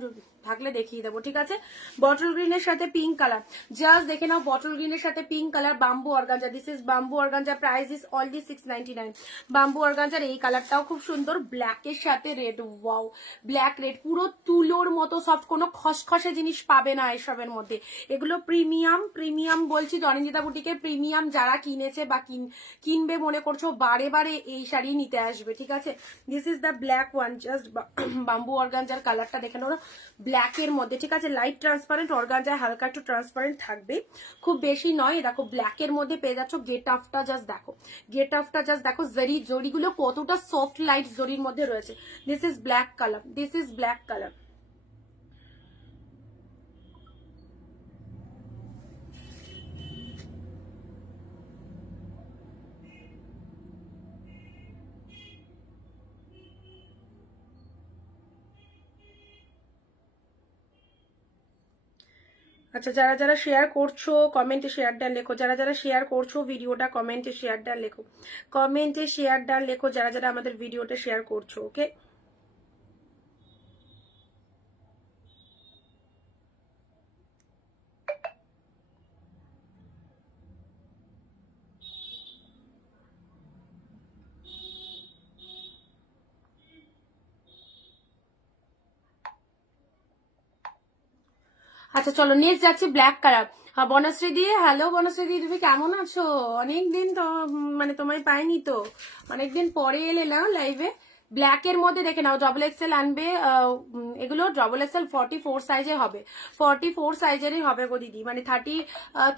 থাকলে দেখিয়ে দেবো, ঠিক আছে। বটল গ্রিনের সাথে পিঙ্ক কালার, জাস্ট দেখে নাও, বটল গ্রিনের সাথে pink colour, bamboo organza, this is bamboo organza, price is only 699। Bamboo organza এই কালারটাও খুব সুন্দর, ব্ল্যাকের সাথে রেড, ওয়াও ব্ল্যাক রেড, পুরো তুলোর মতো সফট, কোনো খসখসে জিনিস পাবে না এসবের মধ্যে। এগুলো প্রিমিয়াম বলছি, অনিন্দিতা বুটিকের প্রিমিয়াম, যারা কিনেছে বা কিনবে মনে করছো বারে বারে এই শাড়ি নিতে আসবে, ঠিক আছে। This is the black one, just bamboo organza কালারটা দেখে নাও, ব্ল্যাকের মধ্যে, ঠিক আছে। লাইট ট্রান্সপারেন্ট অর্গানজায় হালকা একটু ট্রান্সপারেন্ট থাকবে, খুব বেশি নয়। দেখো ব্ল্যাকের মধ্যে পেয়ে যাচ্ছ, গেট অফটা জাস্ট দেখো, গেট অফটা জাস্ট দেখো, জরিগুলো কতটা সফট লাইট জরির মধ্যে রয়েছে। This is black colour, this is black colour. আচ্ছা যারা যারা শেয়ার করছো কমেন্টে শেয়ারটা লেখো, যারা যারা শেয়ার করছো ভিডিওটা কমেন্টে শেয়ারটা লেখো, কমেন্টে শেয়ারটা লেখো, যারা যারা আমাদের ভিডিওটা শেয়ার করছো, ওকে। আচ্ছা চলো নেক্সট যাচ্ছি ব্ল্যাক কালার। বনশ্রী দি, হ্যালো বনশ্রী দি, তুমি কেমন আছো? অনেকদিন তো মানে তোমায় পাইনি তো, অনেকদিন পরে এলে না লাইভে। ব্ল্যাকের মধ্যে দেখে নাও, ডবল এক্সেল আনবে, এগুলো ডবল এক্সেল 44 সাইজে হবে, 44 সাইজেরই হবে গো দিদি, মানে 30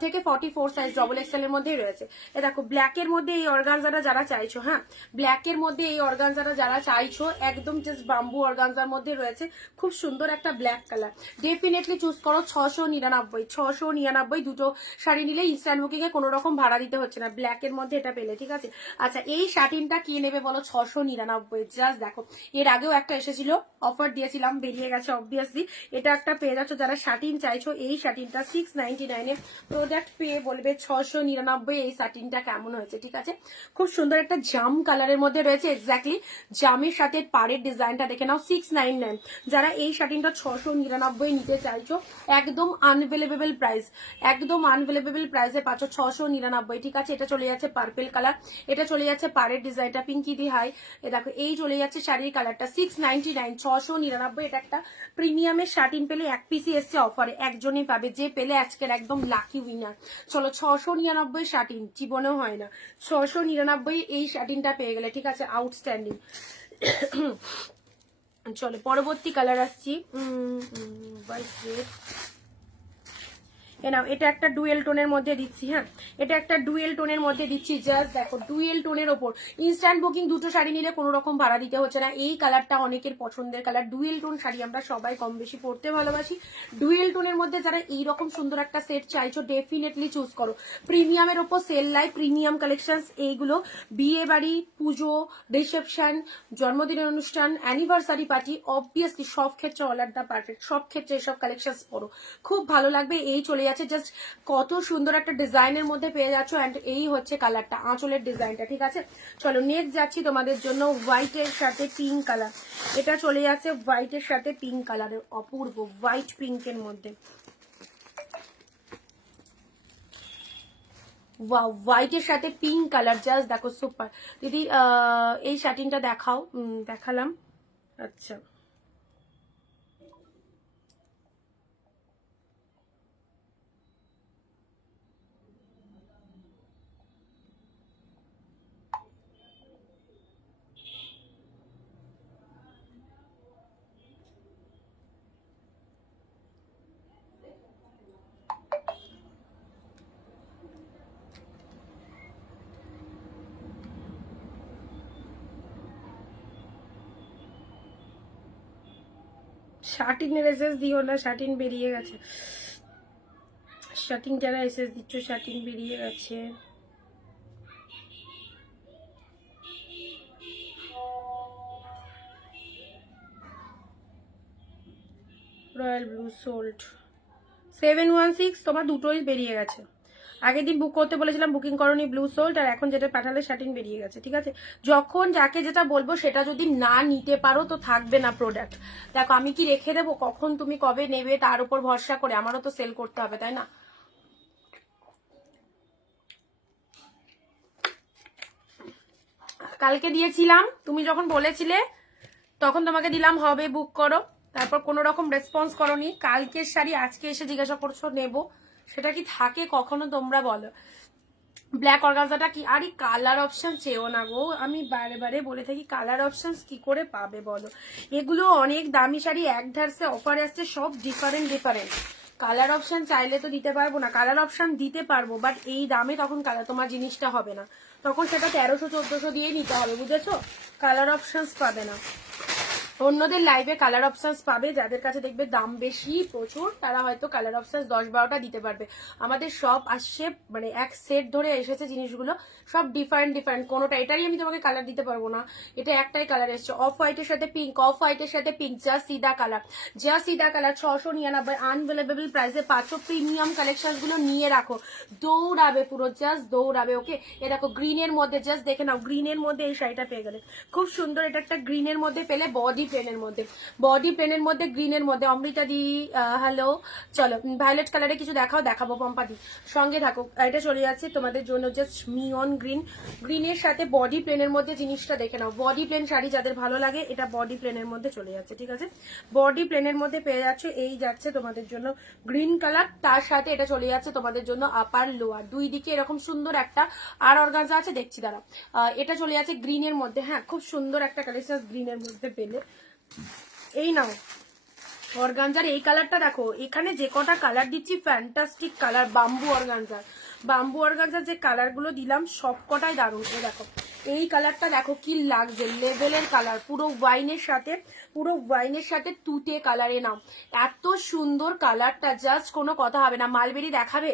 থেকে 44 সাইজ ডবল এক্সেল এর মধ্যেই রয়েছে। এ দেখো ব্ল্যাকের মধ্যে এই অর্গানজাটা যারা চাইছো, হ্যাঁ ব্ল্যাকের মধ্যে এই অর্গানজাটা যারা চাইছো, একদম জাস্ট বাম্বু অর্গানজার মধ্যে রয়েছে, খুব সুন্দর একটা ব্ল্যাক কালার। ডেফিনেটলি চুজ করো, 699 দুটো শাড়ি নিলে ইনস্ট্যান্ট বুকিং এ কোনো রকম ভাড়া দিতে হচ্ছে না, ব্ল্যাকের মধ্যে এটা পেলে, ঠিক আছে। আচ্ছা এই শাটিনটা কি নেবে বলো, 699, জাস্ট দেখো, এর আগেও একটা এসেছিল, অফার দিয়েছিলাম, বেরিয়ে গেছে অবভিয়াসলি। এটা একটা পেয়ে যাচ্ছ যারা শাটিন চাইছো, এই শাটিনটা 699 এর প্রোডাক্ট পেয়ে বলবে 699 এই শাটিনটা কেমন হয়েছে, ঠিক আছে। খুব সুন্দর একটা জাম কালারের মধ্যে রয়েছে, এক্স্যাক্টলি জামের সাথে পাড়ের ডিজাইনটা দেখে নাও। 699, যারা এই শাটিনটা 699 নিতে চাইছো, একদম আনভেলেবেল প্রাইস, একদম আনভেলেবেল প্রাইসে পাচ্ছ 699, ঠিক আছে। এটা চলে যাচ্ছে পার্পেল কালার, এটা চলে যাচ্ছে পাড়ের ডিজাইনটা পিঙ্কি দি হাই, এ দেখো এই চলে যাচ্ছে শাড়ির কালারটা 699, 699। এটা একটা প্রিমিয়ামের শাটিন পেলে এক পিসি এসছে অফারে, একজনই পাবে, যে পেলে আজকের একদম লাকি উইনার। চলো 699 শাটিন জীবনেও হয় না, 699 এই শাটিনটা পেয়ে গেলে, ঠিক আছে, আউটস্ট্যান্ডিং। চলো পরবর্তী কালার আসছি, নাও এটা একটা ডুয়েল টোনের মধ্যে দিচ্ছি, হ্যাঁ এটা একটা ডুয়েল টোনের মধ্যে দিচ্ছি, জাস্ট দেখো ডুয়েল টোনের ওপর ইনস্ট্যান্ট বুকিং, দুটো শাড়ি নিলে কোনো রকম ভাড়া দিতে হচ্ছে না। এই কালারটা অনেকের পছন্দের কালার, ডুয়েল টোন শাড়ি আমরা সবাই কম বেশি পরতে ভালোবাসি। ডুয়েল টোনের মধ্যে যারা এইরকম সুন্দর একটা সেট চাইছো, ডেফিনেটলি চুজ করো। প্রিমিয়ামের ওপর সেল লাই, প্রিমিয়াম কালেকশন, এইগুলো বিয়ে বাড়ি, পুজো, রিসেপশন, জন্মদিনের অনুষ্ঠান, অ্যানিভার্সারি পার্টি, অবভিয়াসলি সব ক্ষেত্রে অল আর দা পারফেক্ট, সব ক্ষেত্রে এসব কালেকশন পরো, খুব ভালো লাগবে। এই চলে যাচ্ছে জাস্ট কত সুন্দর একটা ডিজাইনের মধ্যে পেয়ে যাচ্ছ, এন্ড এই হচ্ছে কালারটা, আঁচলের ডিজাইনটা, ঠিক আছে। চলো নেক্সট যাচ্ছি তোমাদের জন্য হোয়াইটের সাথে পিঙ্ক কালার, এটা চলে যাচ্ছে হোয়াইটের সাথে পিঙ্ক কালারের, অপূর্ব হোয়াইট পিঙ্কের মধ্যে, ওয়াও হোয়াইটের সাথে পিঙ্ক কালার, জাস্ট দেখো সুপার। দিদি এই শাটিনটা দেখাও, দেখালাম, আচ্ছা শার্টিনের এসএস দিও না, শার্টিন বেরিয়ে গেছে, শার্টিন যারা এসএস দিচ্ছ শার্টিন বেরিয়ে গেছে। রয়্যাল ব্লু সোল্ড 716, তোমার দুটোই বেরিয়ে গেছে। আগের দিন বুক করতে বলেছিলাম, বুকিং করনি ব্লু সোল্ট, আর এখন যেটা পাঠালে শার্টিন বেরিয়ে গেছে, ঠিক আছে। যখন যাকে যেটা বলবো সেটা যদি না নিতে পারো তো থাকবে না প্রোডাক্ট। দেখো আমি কি রেখে দেবো, কখন তুমি কবে নেবে তার উপর ভরসা করে, আমারও তো সেল করতে হবে, তাই না। কালকে দিয়েছিলাম, তুমি যখন বলেছিলে তখন তোমাকে দিলাম হবে বুক করো, তারপর কোনো রকম রেসপন্স করোনি। কালকের শাড়ি আজকে এসে জিজ্ঞাসা করছো নেবো, সেটা কি থাকে কখনো, তোমরা বলো। ব্ল্যাক অর্গানজাটা কি, আরে কালার অপশন চেয়েও না গো, আমি বারে বারে বলে থাকি কালার অপশন কি করে পাবে বলো। এগুলো অনেক দামি শাড়ি, এক ধারসে অফারে আসছে, সব ডিফারেন্ট ডিফারেন্ট। কালার অপশন চাইলে তো দিতে পারবো না, কালার অপশন দিতে পারবো বাট এই দামে তখন কালার তোমার জিনিসটা হবে না, তখন সেটা 1300-1400 দিয়ে নিতে হবে, বুঝেছো। কালার অপশনস পাবে না। অন্যদের লাইভে কালার অপশনস পাবে, যাদের কাছে দেখবে দাম বেশি প্রচুর, তারা হয়তো কালার অপশনস 10-12টা দিতে পারবে। আমাদের সব আসছে মানে এক সেট ধরে এসেছে জিনিসগুলো, সব ডিফারেন্ট ডিফারেন্ট, কোনোটা এটারই আমি তোমাকে কালার দিতে পারবো না। এটা একটাই কালার এসছে, অফ হোয়াইটের সাথে পিঙ্ক, অফ হোয়াইটের সাথে পিঙ্ক, যা সিধা কালার, যা সিধা কালার, 699 আনভেলেবেল প্রাইসে পাচ্ছ। প্রিমিয়াম কালেকশন গুলো নিয়ে রাখো, দৌড়াবে পুরো, জাস্ট দৌড়াবে। ওকে, এ দেখো গ্রিনের মধ্যে, জাস্ট দেখে নাও, গ্রিনের মধ্যে এই শাড়িটা পেয়ে গেলে খুব সুন্দর। এটা একটা গ্রিনের মধ্যে পেলে, বডি প্লেনের মধ্যে, বডি প্লেনের মধ্যে, গ্রিনের মধ্যে। অমৃতা দি হ্যালো, চলো ভায়োলেট কালারে কিছু দেখাও, দেখাবো পম্পা দি, সঙ্গে থাকো। এটা চলে যাচ্ছে তোমাদের জন্য জাস্ট মিয়ন গ্রিন, গ্রিনের সাথে বডি প্লেনের মধ্যে, জিনিসটা দেখে নাও। বডি প্লেন শাড়ি যাদের ভালো লাগে, এটা বডি প্লেনের মধ্যে চলে যাচ্ছে, ঠিক আছে। বডি প্লেনের মধ্যে পেয়ে যাচ্ছে, এই যাচ্ছে তোমাদের জন্য গ্রিন কালার, তার সাথে এটা চলে যাচ্ছে তোমাদের জন্য আপার লোয়ার, দুই দিকে এরকম সুন্দর একটা আর অর্গানজা আছে, দেখছি দাঁড়া। এটা চলে যাচ্ছে গ্রিনের মধ্যে, হ্যাঁ খুব সুন্দর একটা কালেকশন গ্রিনের মধ্যে পেলে। এই নাও অর্গানজার এই কালারটা দেখো, এখানে যে কটা কালার দিচ্ছি fantastic colour, bamboo organza, bamboo organza যে কালার গুলো দিলাম সব কটাই দারুণ। এই দেখো এই কালারটা দেখো কি লাগছে, লেভেলের কালার, পুরো ওয়াইনের সাথে পুরো ওয়াইনের সাথে তুতে কালারে নাও, এত সুন্দর কালারটা, জাস্ট কোনো কথা হবে না। মালবেরি দেখাবে,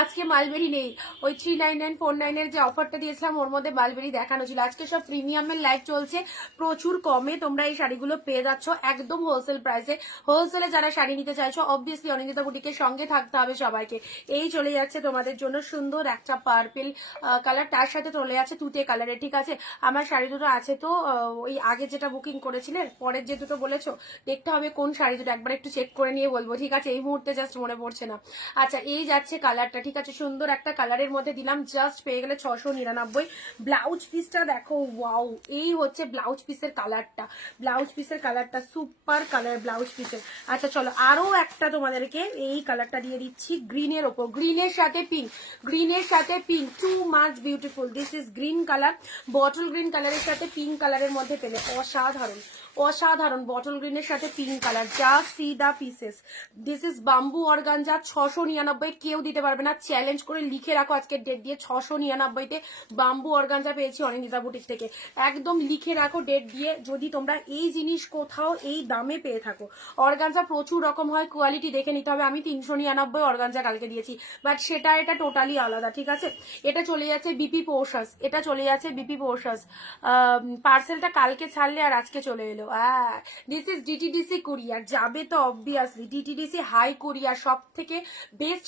আজকে মালবেরি নেই, ওই 39949 যে অফারটা দিয়েছিলাম ওর মধ্যে মালবেরি দেখানো ছিল। আজকে সব প্রিমিয়ামের লাইভ চলছে, প্রচুর কমে তোমরা এই শাড়িগুলো পেয়ে যাচ্ছ একদম হোলসেল প্রাইসে। হোলসেলে যারা শাড়ি নিতে চাইছো অবভিয়াসলি অনিন্দিতা বুটিকের সঙ্গে থাকতে হবে সবাইকে। এই চলে যাচ্ছে তোমাদের জন্য সুন্দর একটা পার্পেল কালার, তার সাথে চলে যাচ্ছে তুতে কালারে, ঠিক আছে। আমার শাড়ি দুটো আছে তো, ওই আগে যেটা বুকিং করেছিলে, পরের যে দুটো বলেছো, দেখতে হবে কোন শাড়ি দুটো, একবার একটু চেক করে নিয়ে বলবো, ঠিক আছে, এই মুহূর্তে জাস্ট মনে পড়ছে না। আচ্ছা, এই যাচ্ছে কালারটা, ঠিক আছে, সুন্দর একটা কালারের মধ্যে দিলাম, জাস্ট পেয়ে গেলে 699। ব্লাউজ পিসটা দেখো, ওয়াও, এই হচ্ছে ব্লাউজ পিসের কালারটা, ব্লাউজ পিসের কালারটা সুপার কালার ব্লাউজ পিসের। আচ্ছা চলো, আরো একটা তোমাদেরকে এই কালারটা দিয়ে দিচ্ছি গ্রিনের ওপর, গ্রিনের সাথে পিঙ্ক, গ্রিনের সাথে pink, too much beautiful. This is green colour, bottle green কালারের সাথে পিঙ্ক কালারের মধ্যে পেলে অসাধারণ, অসাধারণ। বটল গ্রিনের সাথে pink colour, just see the pieces. This is bamboo organza, 699 কেউ দিতে পারবে না, চ্যালেঞ্জ করে লিখে রাখো আজকের ডেট দিয়ে, 699-তে বাম্বু অর্গানজা পেয়েছি অনিন্দিতা বুটিক থেকে, একদম লিখে রাখো ডেট দিয়ে। যদি তোমরা এই জিনিস কোথাও এই দামে পেয়ে থাকো, অর্গানজা প্রচুর রকম হয়, কোয়ালিটি দেখে নিতে হবে। আমি 399 অর্গানজা কালকে দিয়েছি, বাট সেটা এটা টোটালি আলাদা, ঠিক আছে। এটা চলে যাচ্ছে বিপি পোর্শাস, এটা চলে যাচ্ছে বিপি পোর্শাস, পার্সেলটা কালকে ছাড়লে আর আজকে চলে এলো। দিস ইজ ডিটিডিসি কুরিয়ার, যাবে তো অবভিয়াসলি ডিটিডিসি হাই কুরিয়ার, সব থেকে বেস্ট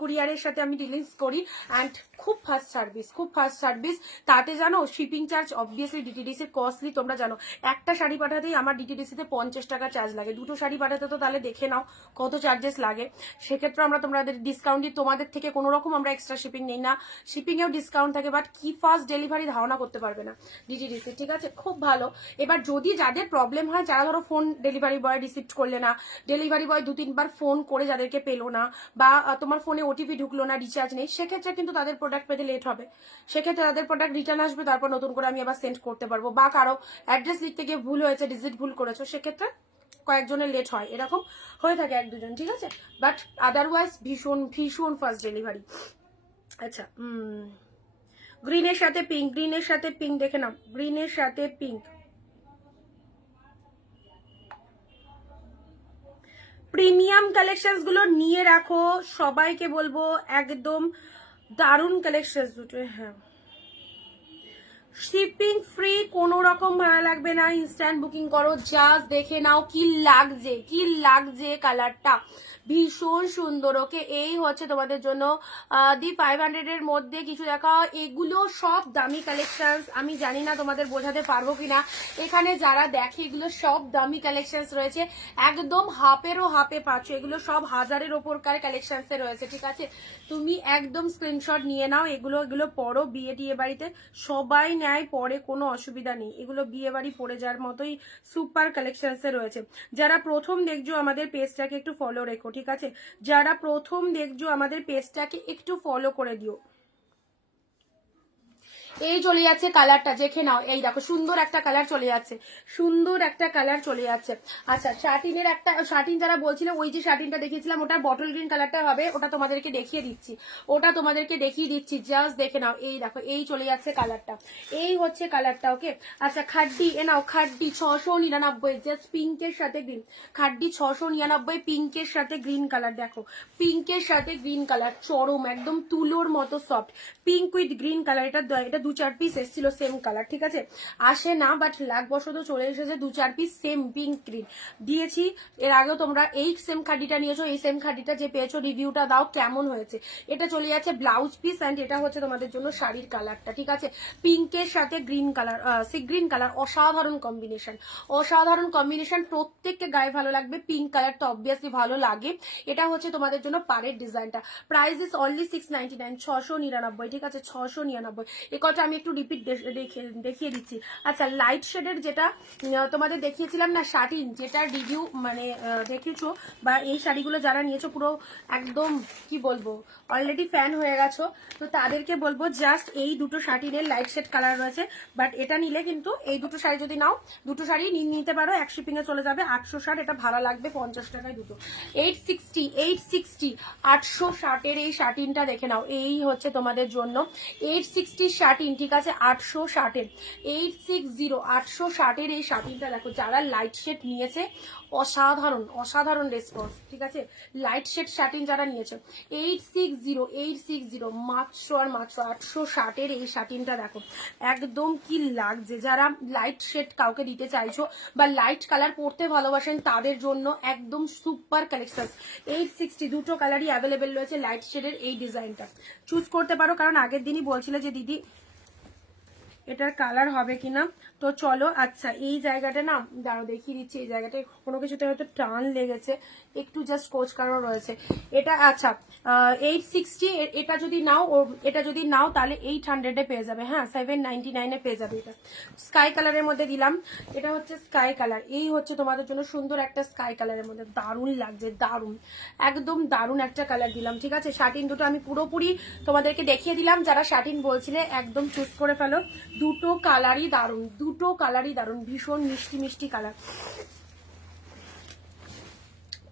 কুরিয়ারের সাথে আমি ডিলিংস করি, অ্যান্ড খুব ফাস্ট সার্ভিস, খুব ফাস্ট সার্ভিস। তাতে জানো শিপিং চার্জ অবভিয়াসলি ডিটিডিসির কস্টলি, তোমরা জানো একটা শাড়ি পাঠাতেই আমার ডিটিডিসিতে 50 টাকা চার্জ লাগে, দুটো শাড়ি পাঠাতে তো তাহলে দেখে নাও কত চার্জেস লাগে। সেক্ষেত্রে আমরা তোমাদের ডিসকাউন্ট দিই, তোমাদের থেকে কোনো রকম আমরা এক্সট্রা শিপিং নেই না, শিপিংয়েও ডিসকাউন্ট থাকে, বাট কি ফাস্ট ডেলিভারি ধারণা করতে পারবে না ডিটিডিসি, ঠিক আছে, খুব ভালো। এবার যদি যাদের প্রবলেম হয়, যারা ধরো ফোন ডেলিভারি বয় রিসিভ করলে না, ডেলিভারি বয় 2-3 বার ফোন করে যাদেরকে পেলো না, বা তোমার ফোনে ওটিপি ঢুকলো না, রিচার্জ নেই, সেক্ষেত্রে কিন্তু তাদের প্রোডাক্ট পেতে লেট হবে, সেক্ষেত্রে তাদের প্রোডাক্ট রিটার্ন আসবে, তারপর নতুন করে আমি আবার সেন্ড করতে পারবো। বা কারো অ্যাড্রেস লিখতে গিয়ে ভুল হয়েছে, ডিজিট ভুল করেছো, সেক্ষেত্রে কয়েকজনের লেট হয়, এরকম হয়ে থাকে 1-2 জন, ঠিক আছে, বাট আদারওয়াইজ ভীষণ ভীষণ ফাস্ট ডেলিভারি। আচ্ছা, গ্রিনের সাথে পিঙ্ক, গ্রিনের সাথে পিঙ্ক দেখে নাও, গ্রিনের সাথে পিঙ্ক, প্রিমিয়াম কালেকশনস গুলো নিয়ে রাখো, সবাইকে বলবো একদম দারুণ কালেকশনস দুটো। হ্যাঁ, শিপিং ফ্রি, কোনো রকম ভাড়া লাগবে না, ইনস্ট্যান্ট বুকিং করো, জাস্ট দেখে নাও কি লাগছে, কি লাগছে কালারটা, ভীষণ সুন্দর। ওকে, এই হচ্ছে তোমাদের জন্য দি 500-এর মধ্যে কিছু দেখা, এগুলো সব দামি কালেকশনস, আমি জানি না তোমাদের বোঝাতে পারবো কিনা, এখানে যারা দেখে এগুলো সব দামি কালেকশনস রয়েছে, একদম হাফেরও হাফে পাচ্ছ, এগুলো সব 1000-এর ওপরকার কালেকশনসে রয়েছে, ঠিক আছে। তুমি একদম স্ক্রিনশট নিয়ে নাও, এগুলো এগুলো পরো, বিয়ে টিয়ে বাড়িতে সবাই নেয়, পরে কোনো অসুবিধা নেই, এগুলো বিয়ে বাড়ি পরে যাওয়ার মতোই সুপার কালেকশনসে রয়েছে। যারা প্রথম দেখছো আমাদের পেজটাকে একটু ফলো রেখো, ঠিক আছে, যারা প্রথম দেখছো আমাদের পেজটাকে একটু ফলো করে দিও। এই চলে যাচ্ছে কালারটা, দেখে নাও, এই দেখো সুন্দর একটা কালার চলে যাচ্ছে, সুন্দর একটা কালার চলে যাচ্ছে। আচ্ছা, শার্টিনের একটা, শার্টিন যারা বলছিল, ওই যে শার্টিনটা দেখিয়েছিলাম ওটা বটল গ্রিন কালারটা হবে, ওটা তোমাদেরকে দেখিয়ে দিচ্ছি, ওটা তোমাদেরকে দেখিয়ে দিচ্ছি, জাস্ট দেখে নাও, এই দেখো এই চলে যাচ্ছে কালারটা, এই হচ্ছে কালারটা। ওকে, আচ্ছা, খাড্ডি এ নাও, খাড্ডি 699, জাস্ট পিঙ্কের সাথে গ্রিন, খাড্ডি 699, পিঙ্কের সাথে গ্রিন কালার, দেখো পিঙ্কের সাথে গ্রিন কালার, চরম একদম তুলোর মতো soft, pink with green colour. এটা 2-4 পিস এসেছিল সেম কালার, ঠিক আছে, আসে না, বাট লাগবশত চলে এসেছে 2-4 পিস সেম পিঙ্ক গ্রিন দিয়েছি। এর আগেও তোমরা এই সেম খাডিটা নিয়েছো, এই সেম খাডিটা যে পেয়েছো রিভিউটা দাও কেমন হয়েছে। এটা চলে যাচ্ছে ব্লাউজ পিস, অ্যান্ড এটা হচ্ছে তোমাদের জন্য শাড়ির কালারটা, ঠিক আছে, পিঙ্কের সাথে green colour, sea green colour, অসাধারণ কম্বিনেশন, অসাধারণ কম্বিনেশন, প্রত্যেককে গায়ে ভালো লাগবে, পিঙ্ক কালার তো অবভিয়াসলি ভালো লাগে। এটা হচ্ছে তোমাদের জন্য পাড়ের ডিজাইনটা, প্রাইস ইজ অনলি 699, 699, ঠিক আছে, 699। এই কটা আমি একটু রিপিট দেখিয়ে দিচ্ছি। আচ্ছা, লাইট শেডের যেটা তোমাদের দেখিয়েছিলাম না শাড়ি, যেটা রিভিউ মানে দেখিয়েছো, বা এই শাড়িগুলো যারা নিয়েছো পুরো একদম কি বলবো অলরেডি ফ্যান হয়ে গেছো, তো তাদেরকে বলবো জাস্ট এই দুটো শাড়ির লাইট শেড কালার রয়েছে, বাট এটা নিলে কিন্তু এই দুটো শাড়ি যদি নাও, দুটো শাড়ি নিতে পারো, এক শিপিং এ চলে যাবে 860, এটা ভাড়া লাগবে 50 টাকায় দুটো। 860 860 এই শার্টিনটা দেখে নাও, এই হচ্ছে তোমাদের জন্য 860 শার্টিন। শাটিন, ঠিক আছে, 860-এর 860 860-এর এই শাটিনটা দেখো। যারা লাইট শেড নিয়েছে অসাধারণ অসাধারণ রেসপন্স, ঠিক আছে। লাইট শেড শাটিন যারা নিয়েছে 860 মাত্র আর মাত্র 860-এর এই শাটিনটা দেখো একদম কি লাগছে। যারা লাইট শেড কাউকে দিতে চাইছো বা লাইট কালার পরতে ভালোবাসেন তাদের জন্য একদম সুপার কালেকশন। 860 দুটো কালারই অ্যাভেলেবেল রয়েছে লাইট শেডের এই ডিজাইনটা চুজ করতে পারো। কারণ আগের দিনই বলছিলে যে দিদি এটার কালার হবে কিনা, তো চলো। আচ্ছা এই জায়গাটা না দাঁড়ো দেখিয়ে দিচ্ছি, এই জায়গাটায় কোনো কিছুতে হয়তো টান লেগেছে, একটু জাস্ট কোচকারও রয়েছে এটা। আচ্ছা 860 এটা যদি নাও, এটা যদি নাও তাহলে 800-এ পেয়ে যাবে, হ্যাঁ 799-এ পেয়ে যাবে। এটা স্কাই কালারের মধ্যে দিলাম, এটা হচ্ছে স্কাই কালার। এই হচ্ছে তোমাদের জন্য সুন্দর একটা স্কাই কালারের মধ্যে, দারুণ লাগছে, দারুণ একদম দারুণ একটা কালার দিলাম, ঠিক আছে। শাটিন দুটো আমি পুরোপুরি তোমাদেরকে দেখিয়ে দিলাম, যারা শাটিন বলছিলে একদম চুজ করে ফেলো। দুটো কালারই দারুণ, দুটো কালারই দারুণ, ভীষণ মিষ্টি মিষ্টি কালার,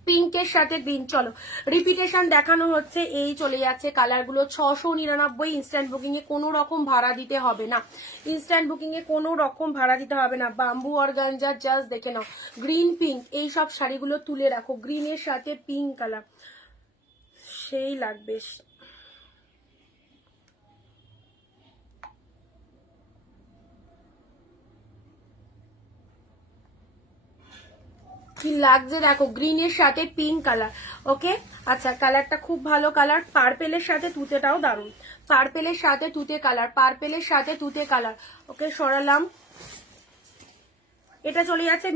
পিঙ্কের সাথে গ্রিন। চলো রিপিটেশন দেখানো হচ্ছে, এই চলে যাচ্ছে কালারগুলো। 699 ইনস্ট্যান্ট বুকিং এ কোনো রকম ভাড়া দিতে হবে না, ইনস্ট্যান্ট বুকিং এ কোনো রকম ভাড়া দিতে হবে না। বাম্বু অর্গানজা জাস্ট দেখে নাও, গ্রিন পিঙ্ক এই সব শাড়িগুলো তুলে রাখো, গ্রিনের সাথে পিঙ্ক কালার সেই লাগবে। কি লাগছে দেখো, গ্রিনের সাথে পিঙ্ক কালার, ওকে। আচ্ছা কালারটা খুব ভালো কালার, পার্পেলের সাথে তুতেটাও দারুণ, পার্পেলের সাথে তুতে কালার, পার্পেলের সাথে তুতে কালার, ওকে সরালাম। এটা চলে যাচ্ছে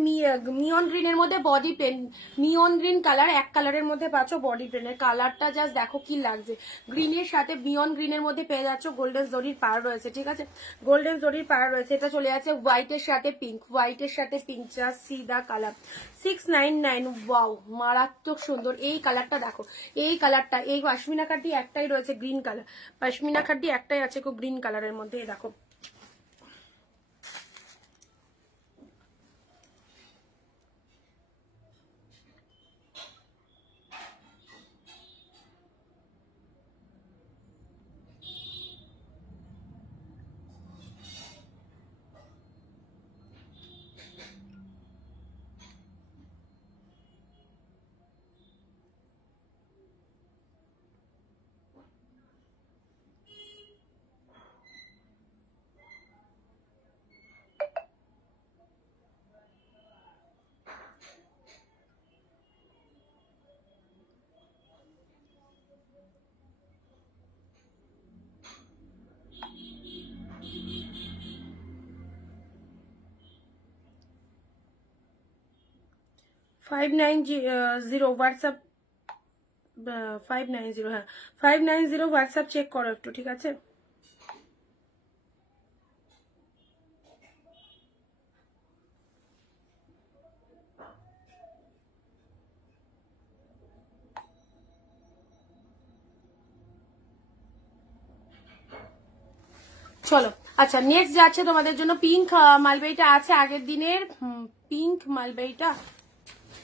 মিয়ন গ্রিনের মধ্যে বডি পেন, মিয়ন গ্রিন কালার, এক কালারের মধ্যে পাচ্ছ বডি পেনের কালারটা, জাস্ট দেখো কি লাগছে। গ্রিনের সাথে মিয়ন গ্রিনের মধ্যে পেয়ে যাচ্ছ, গোল্ডেন জরির পার রয়েছে, ঠিক আছে, গোল্ডেন জরির পার রয়েছে। এটা চলে যাচ্ছে হোয়াইটের সাথে পিঙ্ক, হোয়াইটের সাথে pink, just see the colour. 699, wow মারাত্মক সুন্দর এই কালারটা দেখো, এই কালারটা, এই পশমিনা কাঠি একটাই রয়েছে গ্রিন কালার, পশমিনা কাঠি একটাই আছে গ্রিন কালারের মধ্যে, দেখো। ফাইভ নাইন জিরো হোয়াটসঅ্যাপ, 590, হ্যাঁ 590 হোয়াটসঅ্যাপ চেক করো একটু, ঠিক আছে। চলো আচ্ছা নেক্সট যাচ্ছে তোমাদের জন্য পিঙ্ক মালবেইটা আছে আগের দিনের, পিঙ্ক মালবেইটা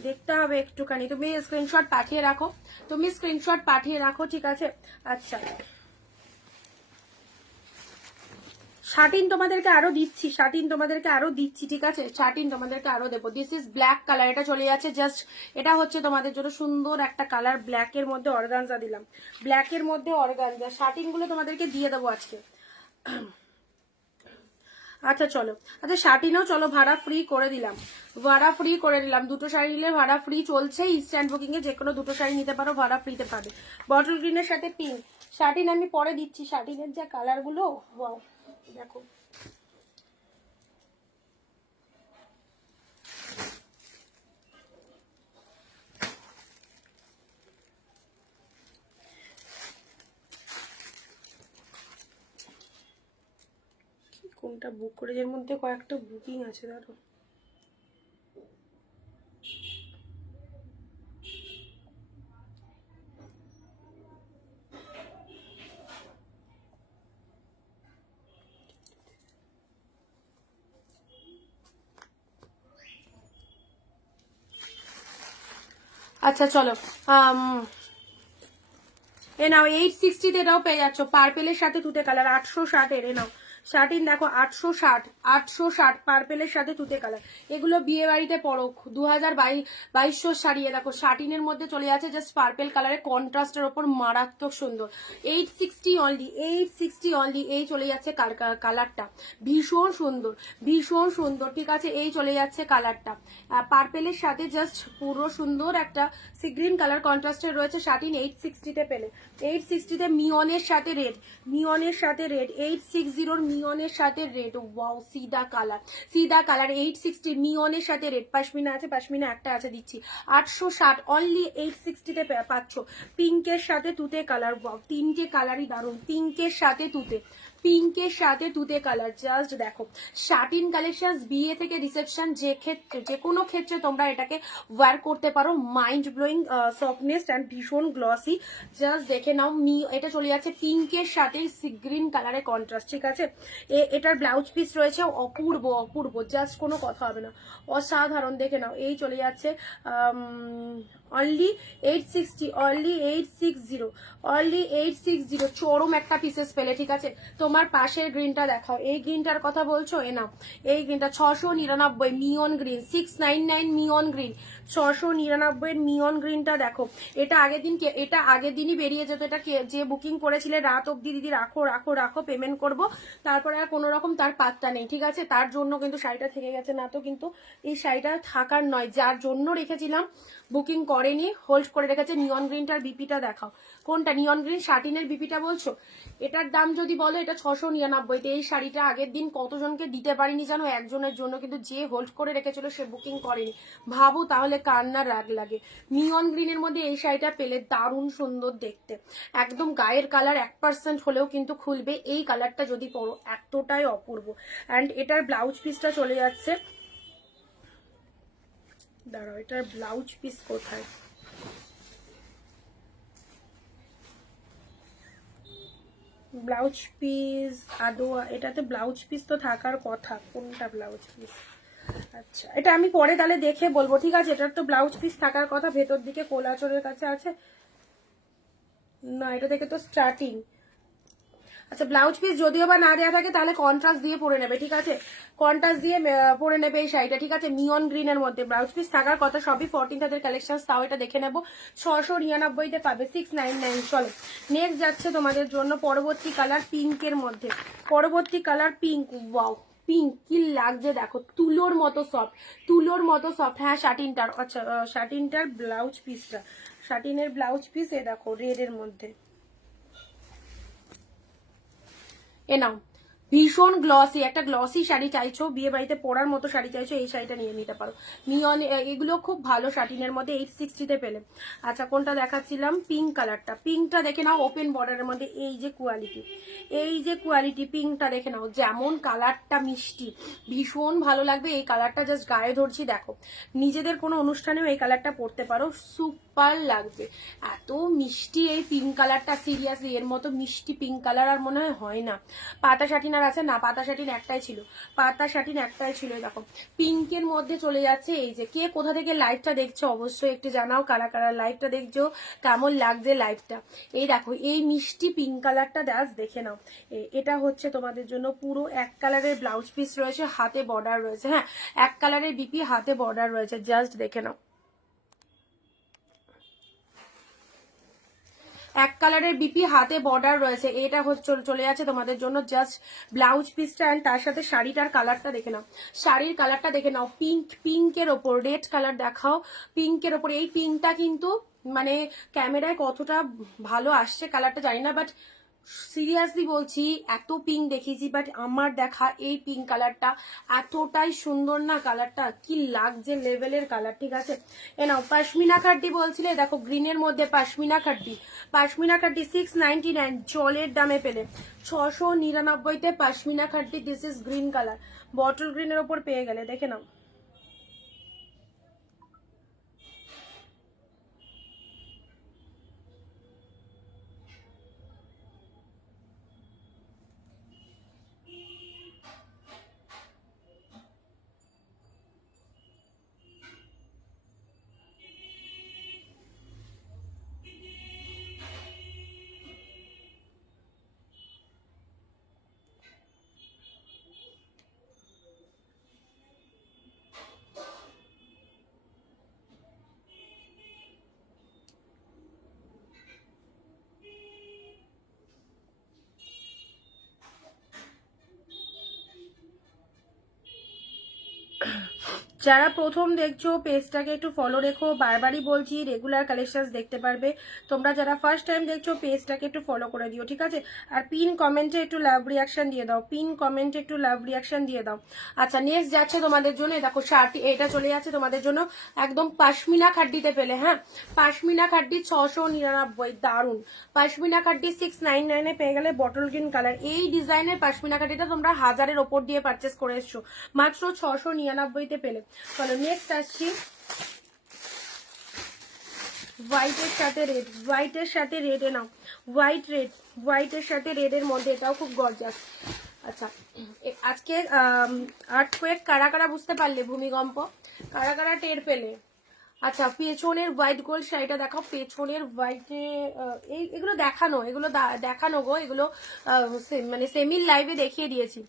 দেখতে হবে একটুখানি, তুমি স্ক্রিনশট পাঠিয়ে রাখো, তুমি স্ক্রিনশট পাঠিয়ে রাখো, ঠিক আছে। আচ্ছা শাটিন তোমাদেরকে আরো দিচ্ছি, শাটিন তোমাদেরকে আরো দিচ্ছি, ঠিক আছে, শাটিন তোমাদেরকে আরো দেবো। দিস ইজ ব্ল্যাক কালার, এটা চলে যাচ্ছে জাস্ট, এটা হচ্ছে তোমাদের জন্য সুন্দর একটা কালার, ব্ল্যাকের মধ্যে অর্গানজা দিলাম, ব্ল্যাকের মধ্যে অর্গানজা, শাটিন গুলো তোমাদেরকে দিয়ে দেবো আজকে। আচ্ছা চলো, আচ্ছা শাটিনও চলো ভাড়া ফ্রি করে দিলাম, ভাড়া ফ্রি করে দিলাম, দুটো শাড়ি নিলে ভাড়া ফ্রি চলছে, ইনস্ট্যান্ট বুকিং এ যে কোনো দুটো শাড়ি নিতে পারো, ভাড়া ফ্রিতে পাবে। বটল গ্রিনের সাথে পিঙ্ক শাটিন আমি পরে দিচ্ছি, শাটিনের যে কালার গুলো ওয়াও দেখো। কোনটা বুক করে, এর মধ্যে কয়েকটা বুকিং আছে দাঁড়ো। আচ্ছা চলো এ নাও 860 এটাও পেয়ে যাচ্ছ, পার্পেলের সাথে তুতে কালার 860-এর, এ নাও শাটিন দেখো 860, 860 পার্পেলের সাথে তুতে কালার। এগুলো বিয়ে বাড়িতে পরো 2022 শাড়ি। দেখো শাটিনের মধ্যে চলে যাচ্ছে জাস্ট পার্পেল কালারের কন্ট্রাস্টের ওপর মারাত্মক সুন্দর। 860 অনলি, 860 অনলি। এই চলে যাচ্ছে কালারটা, ভীষণ সুন্দর, ভীষণ সুন্দর। ঠিক আছে, এই চলে যাচ্ছে কালারটা পার্পেলের সাথে, জাস্ট পুরো সুন্দর একটা সি গ্রিন কালার কন্ট্রাস্টের রয়েছে। শাটিন 860-তে পেলে, 860-তে মিয়নের সাথে রেড, মিয়নের সাথে রেড, 860 মিয়নের সাথে রেড। ওয়াও, সিদা কালার, সিদা কালার 860 মিয়নের সাথে রেড। পাশমিনা আছে, পাশমিনা একটা আছে, দিচ্ছি 860 অনলি 860-তে পাচ্ছ। পিঙ্কের সাথে তুতে কালার। ওয়াও, তিনটে কালারই দারুণ, পিঙ্কের সাথে তুতে, পিঙ্কের সাথে তুতে কালার। জাস্ট দেখো শাটিন কালেকশন বিয়ে থেকে রিসেপশন যে ক্ষেত্রে, যে কোনো ক্ষেত্রে তোমরা এটাকে ওয়্যার করতে পারো। মাইন্ড ব্লোয়িং সফটনেস অ্যান্ড ভীষণ গ্লসি। জাস্ট দেখে নাও, এটা চলে যাচ্ছে পিঙ্কের সাথে গ্রিন কালারের কন্ট্রাস্ট। ঠিক আছে, এটার ব্লাউজ পিস রয়েছে অপূর্ব, অপূর্ব, জাস্ট কোনো কথা হবে না, অসাধারণ। দেখে নাও, এই চলে যাচ্ছে অনলি 860, অনলি 860, অনলি 860। চরম একটা পিসেস পেলে। ঠিক আছে, তোমার পাশের গ্রিনটা দেখাও, এই গ্রিনটার কথা বলছো, এ নাও এই গ্রিনটা 699 মিয়ন গ্রিন, 699 মিয়ন গ্রিন, 699 মিয়ন গ্রিনটা দেখো। এটা আগের দিনই বেরিয়ে যেত। এটা যে বুকিং করেছিলে রাত অব্দি, দিদি রাখো রাখো রাখো, পেমেন্ট করব, তারপরে আর কোনো রকম তার পাত্তা নেই। ঠিক আছে, তার জন্য কিন্তু শাড়িটা থেকে গেছে, না তো কিন্তু এই শাড়িটা থাকার নয়। যার জন্য রেখেছিলাম বুকিং করেনি, হোল্ড করে রেখেছে। নিয়ন গ্রিনটার বিপিটা দেখাও, কোনটা নিয়ন গ্রিন শাটিনের বিপিটা বলছো? এটার দাম যদি বলো, এটা 699-তে। এই শাড়িটা আগের দিন কতজনকে দিতে পারিনি জানো, একজনের জন্য, কিন্তু যে হোল্ড করে রেখেছিল সে বুকিং করেনি। ভাবো তাহলে কার না রাগ লাগে। নিয়ন গ্রিনের মধ্যে এই শাড়িটা পেলে দারুণ সুন্দর দেখতে, একদম গায়ের কালার 1% হলেও কিন্তু খুলবে এই কালারটা যদি পরো, এতটাই অপূর্ব। অ্যান্ড এটার ব্লাউজ পিসটা চলে যাচ্ছে, দাঁড়াও এটার ব্লাউজ পিস কোথায়, ব্লাউজ পিস আদৌ এটাতে ব্লাউজ পিস তো থাকার কথা, কোনটা ব্লাউজ পিস? আচ্ছা, এটা আমি পরে তাহলে দেখে বলবো। ঠিক আছে, এটার তো ব্লাউজ পিস থাকার কথা, ভেতর দিকে কোলাচরের কাছে আছে না, এটা থেকে তো স্টার্টিং। আচ্ছা, ব্লাউজ পিস যদিও বা না দেওয়া থাকে তাহলে কন্ট্রাস্ট দিয়ে পরে নেবে। ঠিক আছে, কন্ট্রাস্ট দিয়ে পরে নেবে এই শাড়িটা। ঠিক আছে, নিয়ন গ্রিনের মধ্যে ব্লাউজ পিস থাকার কথা, সবই 14 তাদের কালেকশন। তাও এটা দেখে নেবো, 699-তে পাবে, 699। চলো নেক্সট যাচ্ছে তোমাদের জন্য পরবর্তী কালার পিঙ্কের মধ্যে, পরবর্তী কালার পিঙ্ক। ওয়াও, পিঙ্ক কি লাগছে দেখো, তুলোর মতো সফট, তুলোর মতো সফট। হ্যাঁ শাটিনটার, আচ্ছা শাটিনটার ব্লাউজ পিসটা, শাটিনের ব্লাউজ পিস এ দেখো রেড এর মধ্যে, এ নাও। ভীষণ গ্লসি, একটা গ্লসি শাড়ি চাইছো, বিয়ে বাড়িতে পরার মতো শাড়ি চাইছো, এই শাড়িটা নিয়ে নিতে পারো। নিয়ন এগুলো খুব ভালো শাটিনের মধ্যে, 860-তে পেলে। আচ্ছা, কোনটা দেখাচ্ছিলাম? পিঙ্ক কালারটা, পিঙ্কটা দেখে নাও, ওপেন বর্ডারের মধ্যে। এই যে কোয়ালিটি, এই যে কোয়ালিটি, পিঙ্কটা দেখে নাও, যেমন কালারটা মিষ্টি, ভীষণ ভালো লাগবে এই কালারটা। জাস্ট গায়ে ধরছি দেখো, নিজেদের কোনো অনুষ্ঠানেও এই কালারটা পরতে পারো, সুপার লাগবে। এত মিষ্টি এই পিঙ্ক কালারটা, সিরিয়াসলি এর মতো মিষ্টি পিঙ্ক কালার আর মনে হয় না। পাতা শাটিন আর আছে না? পাতা শাটিন একটাই ছিল, পাতা শাটিন একটাই ছিল। দেখো পিঙ্কের মধ্যে চলে যাচ্ছে। এই যে কে কোথা থেকে লাইভটা দেখছো অবশ্যই একটু জানাও, কারা কারা লাইভটা দেখছো, কেমন লাগছে লাইভটা। এই দেখো এই মিষ্টি পিঙ্ক কালারটা দেখে নাও। এটা হচ্ছে তোমাদের জন্য পুরো এক কালারের ব্লাউজ পিস রয়েছে, হাতে বর্ডার রয়েছে। হ্যাঁ, এক কালারের বিপি, হাতে বর্ডার রয়েছে, জাস্ট দেখে নাও। এক কালারের বিপি, হাতে বর্ডার রয়েছে। এটা হচ্ছে চলে যাচ্ছে তোমাদের জন্য জাস্ট ব্লাউজ পিসটা, অ্যান্ড তার সাথে শাড়িটার কালারটা দেখে নাও, শাড়ির কালারটা দেখে নাও। পিঙ্ক, পিঙ্কের ওপর রেড কালার দেখাও, পিঙ্কের ওপর। এই পিঙ্কটা কিন্তু মানে ক্যামেরায় কতটা ভালো আসছে কালারটা জানি না, বাট সিরিয়াসলি বলছি এত পিঙ্ক দেখিয়েছি, বাট আমার দেখা এই পিঙ্ক কালারটা এতটাই সুন্দর না, কালারটা কি লাগছে লেভেলের কালার। ঠিক আছে, এ নাও পাশমিনা খাড্ডি বলছিলে, দেখো গ্রিনের মধ্যে পাশমিনা খাড্ডি, পাশমিনা খাড্ডি 699 জলের দামে পেলে। 699-তে pashmina khaddi, this is green colour, bottle গ্রিনের ওপর পেয়ে গেলে, দেখে নাও। যারা প্রথম দেখছো পেজটাকে একটু ফলো রেখো, বারবারই বলছি রেগুলার কালেকশনস দেখতে পারবে তোমরা। যারা ফার্স্ট টাইম দেখছো পেজটাকে একটু ফলো করে দিও, ঠিক আছে? আর পিন কমেন্টে একটু লাভ রিয়াকশন দিয়ে দাও, পিন কমেন্টে একটু লাভ রিয়াকশন দিয়ে দাও। আচ্ছা নেক্সট যাচ্ছে তোমাদের জন্য, দেখো শার্ট, এটা চলে যাচ্ছে তোমাদের জন্য একদম পাশমিনা খাড্ডিতে পেলে। হ্যাঁ, পাশমিনা খাড্ডি 699, দারুন। পাশমিনা খাড্ডি 699 পেয়ে গেলে বটল গ্রিন কালার। এই ডিজাইনের পাশমিনা খাড্ডিটা তোমরা 1000-এর ওপর দিয়ে পারচেস করে এসছো, মাত্র 699-তে পেলে। চলো নেক্সট আসছি হোয়াইটের সাথে রেড, হোয়াইটের সাথে রেডে নাও, হোয়াইট রেড, হোয়াইটের সাথে রেডের মধ্যে এটাও খুব গর্জাস। আচ্ছা আজকে আর্থকোয়েক কারা কারা বুঝতে পারলে, ভূমিকম্প কারা কারা টের পেলে? আচ্ছা পেছনের হোয়াইট গোল্ড শাড়িটা দেখাও, পেছনের হোয়াইটে এগুলো দেখানো, এগুলো দেখানো গো, এগুলো মানে সেমিল লাইভে দেখিয়ে দিয়েছি।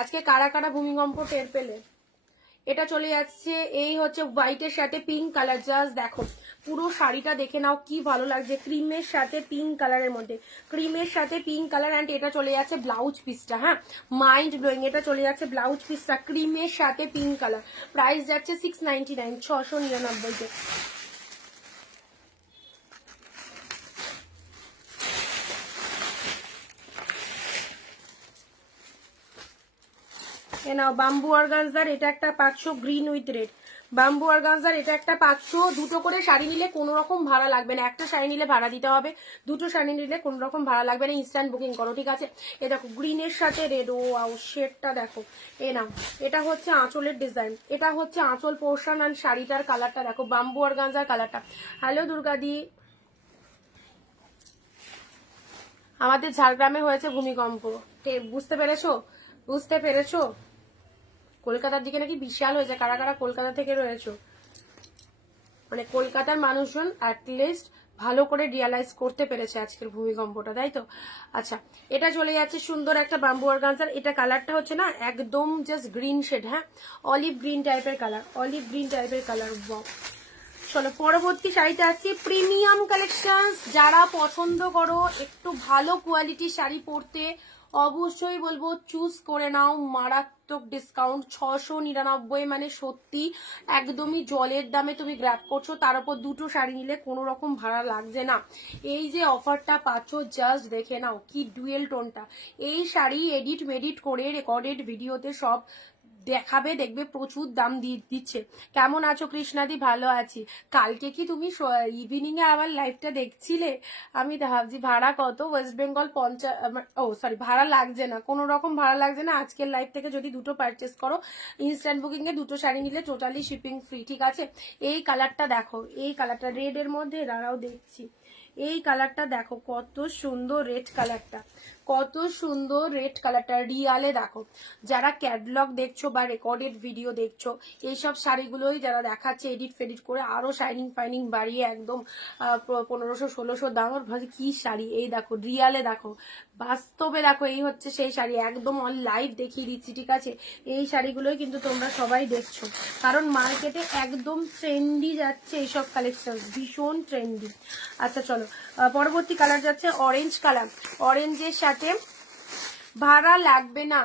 আজকে কারা কারা ভূমিকম্প টের পেলে? এটা চলে যাচ্ছে, এই হচ্ছে হোয়াইটের সাথে পিঙ্ক কালার, জাস্ট দেখো পুরো শাড়িটা দেখে নাও কি ভালো লাগছে, ক্রিমের সাথে পিঙ্ক কালারের মধ্যে, ক্রিমের সাথে পিঙ্ক কালার। অ্যান্ড এটা চলে যাচ্ছে ব্লাউজ পিসটা, হ্যাঁ মাইন্ড ব্লোয়িং, এটা চলে যাচ্ছে ব্লাউজ পিসটা ক্রিমের সাথে পিঙ্ক কালার। প্রাইস যাচ্ছে 699, 699-তে। নাও বাম্বু অর্গানজার, এটা একটা 500 green with red, bamboo organza এটা একটা 500। দুটো করে শাড়ি নিলে কোনো রকম ভাড়া লাগবে না, একটা শাড়ি নিলে ভাড়া দিতে হবে, দুটো শাড়ি নিলে কোনো রকম ভাড়া লাগবে না, ইনস্ট্যান্ট বুকিং করো, ঠিক আছে? এ দেখো গ্রিনের সাথে রেড, ও আও শেডটা দেখো। এ নাও, এটা হচ্ছে আঁচলের ডিজাইন, এটা হচ্ছে আঁচল পোর্শন, আর শাড়িটার কালারটা দেখো, বাম্বু অর্গানজার কালারটা। হ্যালো দুর্গাদি, আমাদের ঝাড়গ্রামে হয়েছে ভূমিকম্প, বুঝতে পেরেছো? বুঝতে পেরেছো? কলকাতার দিকে নাকি বিশাল হয়েছে, কারা কারা কলকাতা থেকে রয়েছে? মানে কলকাতার মানুষজন অ্যাটলিস্ট ভালো করে রিয়ালাইজ করতে পেরেছে আজকের ভূমিকম্পটা, তাই তো? আচ্ছা এটা চলে যাচ্ছে সুন্দর একটা বাম্বু অর্গানজার, এটা কালারটা হচ্ছে না একদম জাস্ট গ্রিন শেড, হ্যাঁ অলিভ গ্রিন টাইপের কালার, অলিভ গ্রিন টাইপের কালার। চলো পরবর্তী শাড়িতে আসছি, প্রিমিয়াম কালেকশন। যারা পছন্দ করো একটু ভালো কোয়ালিটির শাড়ি পরতে, অবশ্যই বলবো চুজ করে নাও, মারাত্মক ডিসকাউন্ট 699, মানে সত্যি একদমই জলের দামে তুমি গ্র্যাব করছো, তার উপর দুটো শাড়ি নিলে কোনো রকম ভাড়া লাগছে না। এই যে অফারটা পাচ্ছ জাস্ট দেখে নাও, কি ডুয়েল টোনটা। এই শাড়ি এডিট মেডিট করে রেকর্ডেড ভিডিওতে সব দেখাবে, দেখবে প্রচুর দাম দিচ্ছে। কেমন আছো কৃষ্ণাদি? ভালো আছি। কালকে কি তুমি ইভিনিং এ আবার লাইভটা দেখছিলে? আমি ভাবছি ভাড়া কত, ওয়েস্ট বেঙ্গল 50, ও সরি ভাড়া লাগছে না, কোনো রকম ভাড়া লাগছে না। আজকের লাইভ থেকে যদি দুটো পারচেস করো ইনস্ট্যান্ট বুকিং এ দুটো শাড়ি নিলে টোটালি শিপিং ফ্রি, ঠিক আছে? এই কালারটা দেখো, এই কালারটা রেড এর মধ্যে, দাঁড়াও দেখছি, এই কালারটা দেখো কত সুন্দর, রেড কালারটা কত সুন্দর, রেড কালারটা রিয়ালে দেখো। যারা ক্যাটলগ দেখছো বা রেকর্ডেড ভিডিও দেখছো, এইসব শাড়িগুলোই যারা দেখাচ্ছে এডিট ফেডিট করে আরো শাইনিং ফাইনিং বাড়িয়ে একদম 1500-1600 দাম, ভাবছি কি শাড়ি। এই দেখো রিয়ালে দেখো, বাস্তবে দেখো, এই হচ্ছে সেই শাড়ি, একদম অন লাইভ দেখিয়ে দিচ্ছি, ঠিক আছে? এই শাড়িগুলোই কিন্তু তোমরা সবাই দেখছো, কারণ মার্কেটে একদম ট্রেন্ডি যাচ্ছে এইসব কালেকশন, ভীষণ ট্রেন্ডি। আচ্ছা চলো পরবর্তী কালার যাচ্ছে অরেঞ্জ কালার, অরেঞ্জের সাথে ভাড়া লাগবে না,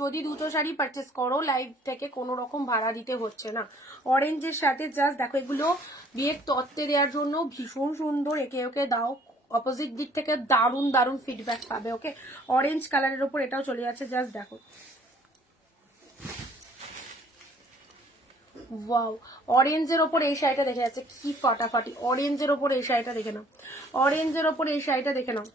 যদি দুটো শাড়ি পারচেস করো লাইভ থেকে কোনো রকম ভাড়া দিতে হচ্ছে না। অরেঞ্জের সাথে জাস্ট দেখো, এগুলো বিয়ের তত্ত্বে দেওয়ার জন্য ভীষণ সুন্দর, একে ওকে দাও, অপোজিট দিক থেকে দারুণ দারুণ ফিডব্যাক পাবে। ওকে অরেঞ্জ কালারের ওপর এটাও চলে যাচ্ছে, জাস্ট দেখো ওয়াও। অরেঞ্জের ওপর এই শাড়িটা দেখে যাচ্ছে কি ফাটাফাটি, অরেঞ্জের ওপর এই শাড়িটা দেখে নাও, অরেঞ্জের ওপর এই শাড়িটা দেখে নাও।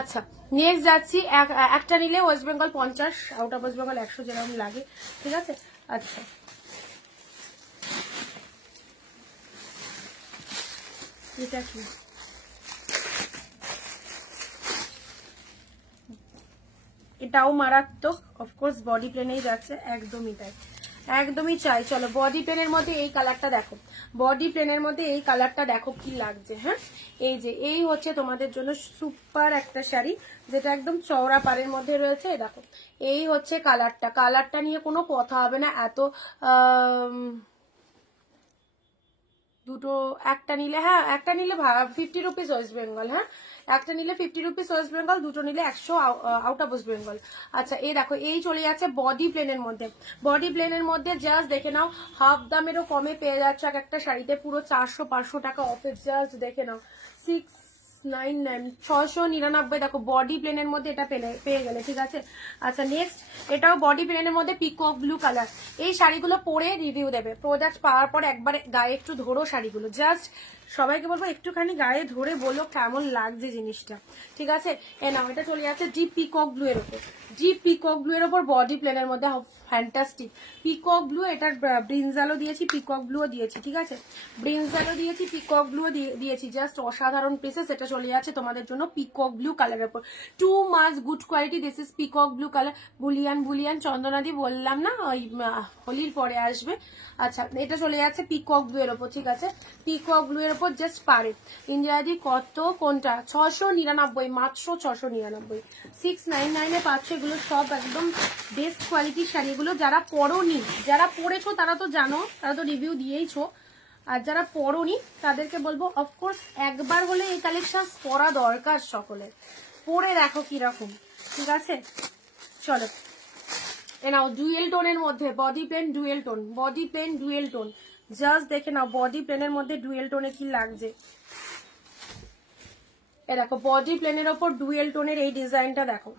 আচ্ছা নেক্সট যাচ্ছি, একটা নিলে West Bengal 50, out of West Bengal 100, যেরকম লাগে, ঠিক আছে? আচ্ছা এটা কি, এটাও মারাত্মক, অফকোর্স বডি প্লেনেই যাচ্ছে, একদমই তাই, একদমই চাই। চলো বডি প্লেনের মধ্যে এই কালারটা দেখো, বডি প্লেনের মধ্যে এই কালারটা দেখো কি লাগছে। হ্যাঁ, এই যে এই হচ্ছে তোমাদের জন্য সুপার একটা শাড়ি, যেটা একদম চওড়া পাড়ের মধ্যে রয়েছে। দেখো এই হচ্ছে কালারটা, কালারটা নিয়ে কোনো কথা হবে না। এত দুটো, একটা নিলে, হ্যাঁ একটা নিলে 50 রুপিস ওয়েস্ট বেঙ্গল। হ্যাঁ, একটা নিলে 50 রুপিস ওয়েস্ট বেঙ্গল, দুটো নিলে 100 আউট অফ ওয়েস্ট বেঙ্গল। আচ্ছা এই দেখো, এই চলে যাচ্ছে বডি প্লেনের মধ্যে। বডি প্লেনের মধ্যে জাস্ট দেখে নাও, হাফ দামেরও কমে পেয়ে যাচ্ছে এক একটা শাড়িতে, পুরো 400-500 টাকা অফে। জাস্ট দেখে নাও, 699 দেখো বডি প্লেনের মধ্যে এটা পেয়ে গেলে, ঠিক আছে। আচ্ছা নেক্সট, এটাও বডি প্লেনের মধ্যে পিকক ব্লু কালার। এই শাড়িগুলো পরে রিভিউ দেবে, প্রোডাক্ট পাওয়ার পর একবার গায়ে একটু ধরো শাড়িগুলো, জাস্ট সবাইকে বলবো একটুখানি গায়ে ধরে বলো কেমন লাগছে জিনিসটা, ঠিক আছে। এ নাও, এটা চলে যাচ্ছে ডিপ পিকক ব্লু এর উপর, ডিপ পিকক ব্লু এর উপর বডি প্লেনের মধ্যে, ফ্যান্টাস্টিক পিকক ব্লু। এটার ব্রিনজালও দিয়েছি, পিকক ব্লুও দিয়েছি, ঠিক আছে, ব্রিনজালও দিয়েছি, পিকক ব্লুও দিয়েছি, জাস্ট অসাধারণ পিসেস। এটা চলে যাচ্ছে তোমাদের জন্য পিকক ব্লু কালারের উপর, too much good quality. This is peacock blue colour, বুলিয়ান চন্দনাদি বললাম না, ওই হোলির পরে আসবে। আচ্ছা এটা চলে যাচ্ছে পিকক ব্লু এর উপর, ঠিক আছে, পিকক ব্লু এর উপর জাস্ট পারে। ইন্দিরাদি কত, কোনটা? 699, মাত্র 699, 699 পাচ্ছ। এগুলো সব একদম বেস্ট কোয়ালিটির শাড়ি। এগুলো যারা পরোনি, যারা পরেছো তারা তো জানো, তারা তো রিভিউ দিয়েইছো, আর যারা পরোনি তাদেরকে বলবো অফকোর্স একবার হলে এই কালেকশন পরা দরকার সকলের, পরে দেখো কিরকম, ঠিক আছে। চলো এ নাও, ডুয়েল টোনের মধ্যে body plain, dual tone, body plain dual tone, just দেখে নাও বডি প্লেনের মধ্যে ডুয়েল টোনে কি লাগছে। এ দেখো বডি প্লেনের ওপর ডুয়েল টোনের এই ডিজাইনটা দেখো,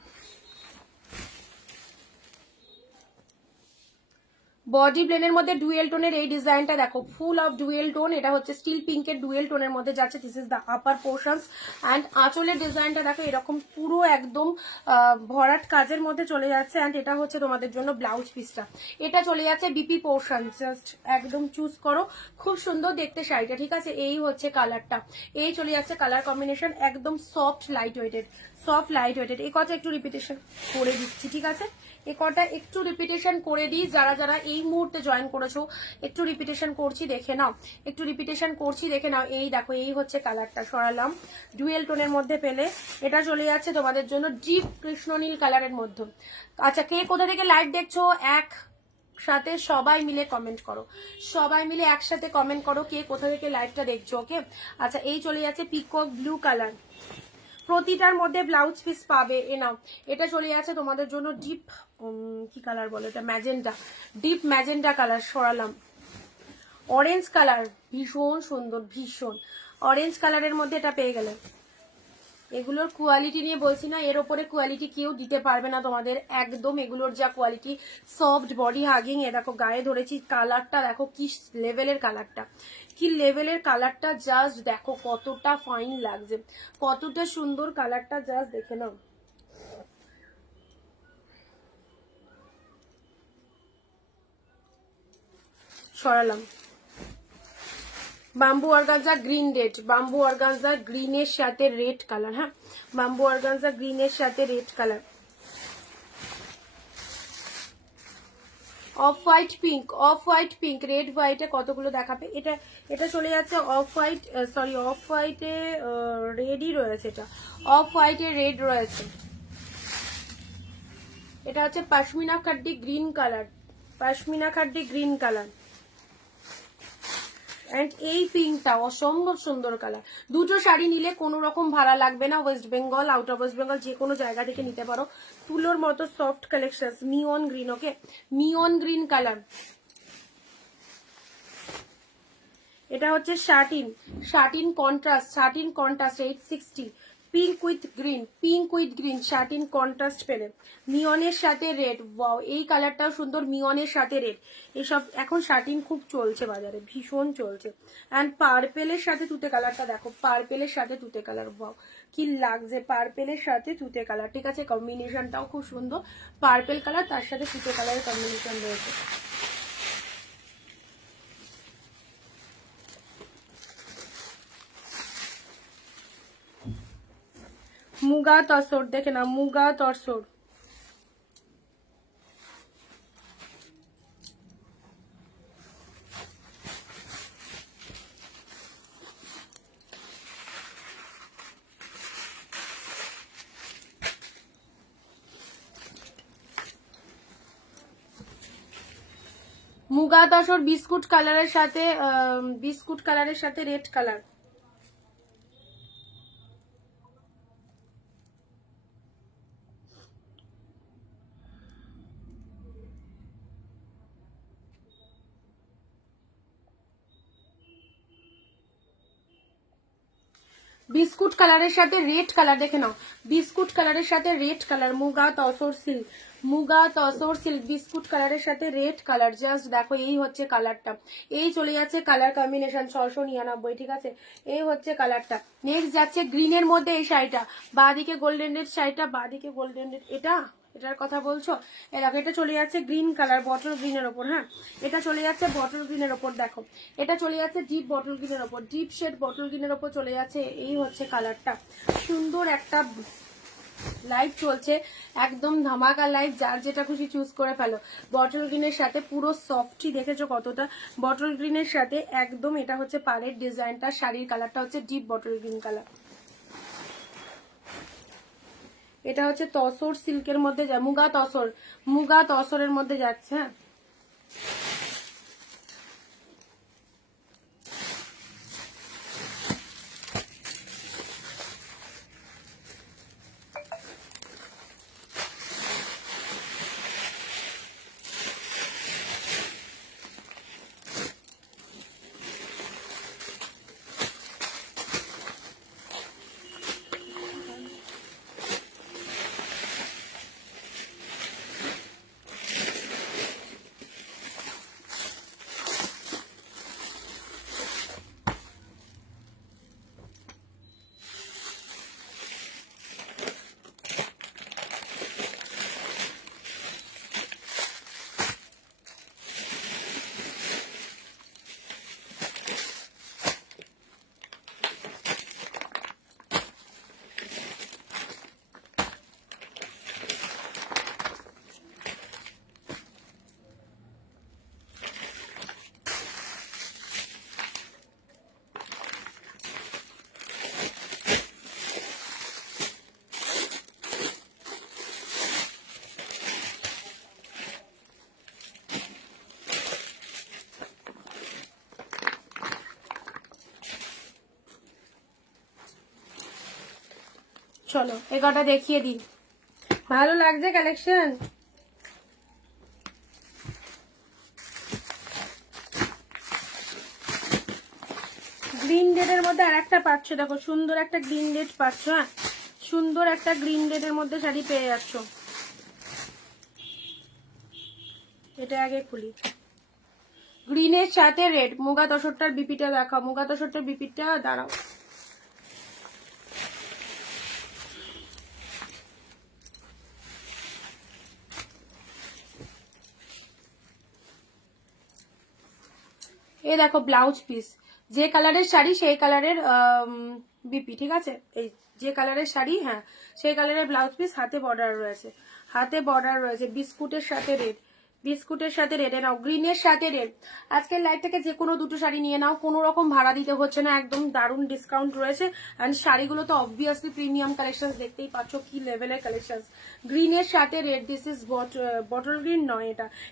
বডি প্লেনের মধ্যে ডুয়েল টোনের এই ডিজাইনটা দেখো, ফুল অফ ডুয়েল টোন। এটা হচ্ছে স্টিল পিঙ্কের ডুয়েল টোনের মধ্যে যাচ্ছে, this is the upper portions. And আঁচলের ডিজাইনটা দেখো এরকম পুরো একদম ভরাট কাজের মধ্যে চলে যাচ্ছে। অ্যান্ড এটা হচ্ছে তোমাদের জন্য ব্লাউজ পিসটা, এটা চলে যাচ্ছে বিপি পোর্শন, জাস্ট একদম চুজ করো, খুব সুন্দর দেখতে শাড়িটা, ঠিক আছে। এই হচ্ছে কালারটা, এই চলে যাচ্ছে কালার কম্বিনেশন, একদম soft light weighted, soft light weighted. এই কথা একটু রিপিটেশন করে দিচ্ছি, ঠিক আছে, এই কটা একটু রিপিটেশন করে দিই। যারা যারা এই মুহূর্তে জয়েন করেছো একটু রিপিটেশন করছি দেখে নাও, একটু রিপিটেশন করছি দেখে নাও। এই দেখো এই হচ্ছে কালারটা, সরালাম ডুয়েল টোনের মধ্যে পেলে। এটা চলে যাচ্ছে তোমাদের জন্য ডিপ কৃষ্ণনীল কালারের মধ্যে। আচ্ছা কে কোথা থেকে লাইভ দেখছো এক সাথে সবাই মিলে কমেন্ট করো, সবাই মিলে একসাথে কমেন্ট করো কে কোথা থেকে লাইভটা দেখছো, ওকে। আচ্ছা এই চলে যাচ্ছে পিকক ব্লু কালার, প্রতিটার মধ্যে ব্লাউজ পিস পাবে। এ নাও, এটা চলে যাচ্ছে তোমাদের জন্য ডিপ কি কালার বলে এটা, ম্যাজেন্টা, ডিপ ম্যাজেন্টা কালার। সরালাম অরেঞ্জ কালার, ভীষণ সুন্দর, ভীষণ অরেঞ্জ কালারের মধ্যে এটা পেয়ে গেলে। এগুলোর কোয়ালিটি নিয়ে বলছি না, এর ওপরে কোয়ালিটি কেউ দিতে পারবে না তোমাদের একদম। এগুলোর যা কোয়ালিটি, সফট বডি হাগিং। এ দেখো গায়ে ধরেছি, কালারটা দেখো কি লেভেলের কালারটা, কি লেভেলের কালারটা, জাস্ট দেখো কতটা ফাইন লাগছে, কতটা সুন্দর কালারটা, জাস্ট দেখে নাও। সরালাম bamboo organza green red, bamboo organza গ্রিনের সাথে রেড কালার। হ্যাঁ, বাম্বু অর্গানজা গ্রিনের সাথে red colour, off white pink, off white pink, red হোয়াইটে কতগুলো দেখাবে। এটা এটা চলে যাচ্ছে অফ হোয়াইট, সরি অফ হোয়াইটে রেডই রয়েছে, এটা অফ হোয়াইটে রেড রয়েছে। এটা হচ্ছে pashmina khaddi green colour, pashmina khaddi green colour. And এই পিঙ্কটা অসম্ভব সুন্দর কালার। দুটো শাড়ি নিলে কোনো রকম ভাড়া লাগবে না, West Bengal, out of West Bengal যে কোনো জায়গা থেকে নিতে পারো। তুলোর মতো সফট কালেকশন, নিয়ন গ্রিন, ওকে, নিয়ন গ্রিন কালার। এটা হচ্ছে satin, satin contrast, satin contrast 860, pink with green, pink with green, satin contrast পেলে, মিয়নের সাথে রেড। ওয়াও, এই কালারটাও সুন্দর, মিয়নের সাথে রেড। এসব এখন শার্টিন খুব চলছে বাজারে, ভীষণ চলছে। অ্যান্ড পার্পেলের সাথে তুতে কালারটা দেখো, পার্পেলের সাথে তুতে কালার, ওয়াও কি লাগছে, পার্পেলের সাথে তুতে কালার, ঠিক আছে, কম্বিনেশনটাও খুব সুন্দর। পার্পেল কালার তার সাথে তুতে কালারের কম্বিনেশন রয়েছে। মুগা তসর দেখে না, মুগা তসর। মুগা তসর বিস্কুট কালারের সাথে, বিস্কুট কালারের সাথে রেড কালার। বিস্কুট কালারের সাথে রেড কালার দেখে নাও, বিস্কুট কালারের সাথে red colour, muga tussar silk, muga tussar silk biscuit কালারের সাথে রেড কালার। জাস্ট দেখো এই হচ্ছে কালারটা, এই চলে যাচ্ছে কালার কম্বিনেশন 699, ঠিক আছে, এই হচ্ছে কালারটা। নেক্সট যাচ্ছে গ্রিনের মধ্যে এই শাড়িটা, বাঁদিকে গোল্ডেন রেড শাড়িটা, বাঁদিকে গোল্ডেন রেড, এটার কথা বলছো? এরকম এটা চলে যাচ্ছে গ্রিন কালার বটল গ্রিনের ওপর, হ্যাঁ এটা চলে যাচ্ছে বটল গ্রিনের ওপর, দেখো এটা চলে যাচ্ছে ডিপ বটল গ্রিনের ওপর, ডিপ শেড বটল গ্রিনের ওপর চলে যাচ্ছে, এই হচ্ছে কালারটা। সুন্দর একটা লাইভ চলছে, একদম ধামাকা লাইভ, যার যেটা খুশি চুজ করে ফেলো। বটল গ্রিনের সাথে পুরো সফটই দেখেছো কতটা, বটল গ্রিনের সাথে একদম এটা হচ্ছে পাড়ের ডিজাইনটা, শাড়ির কালারটা হচ্ছে ডিপ বটল গ্রিন কালার। এটা হচ্ছে তসর সিল্কের মধ্যে যায়, মুগা তসর, মুগা তসরের মধ্যে যাচ্ছে, হ্যাঁ চলো এগারোটা দেখিয়ে দিই, ভালো লাগছে কালেকশন। গ্রিন রেডের মধ্যে আর একটা পাচ্ছ, দেখো সুন্দর একটা গ্রিন রেড পাচ্ছ, হ্যাঁ সুন্দর একটা গ্রিন রেডের মধ্যে শাড়ি পেয়ে যাচ্ছ। এটা আগে খুলি, গ্রিনের সাথে রেড, মুগা তসরটার বিপিটা দেখাও, মুগা তসরটার বিপিটা দাঁড়াও, এই দেখো ব্লাউজ পিস, যে কালারের শাড়ি সেই কালারের বিপি, ঠিক আছে, এই যে কালারের শাড়ি, হ্যাঁ সেই কালারের ব্লাউজ পিস, হাতে বর্ডার রয়েছে, হাতে বর্ডার রয়েছে, বিস্কুটের সাথে রেড, বিস্কুটের সাথে রেডে নাও, গ্রিনের সাথে রেড। আজকের লাইভ থেকে যে কোনো দুটো শাড়ি নিয়ে নাও, কোনো রকম ভাড়া দিতে হচ্ছে না, একদম দারুণ ডিসকাউন্ট রয়েছে। অ্যান্ড শাড়িগুলো তো অবভিয়াসলি প্রিমিয়াম কালেকশন, দেখতেই পাচ্ছ কি লেভেলের কালেকশন। গ্রিনের সাথে red, this is bottle green নয়,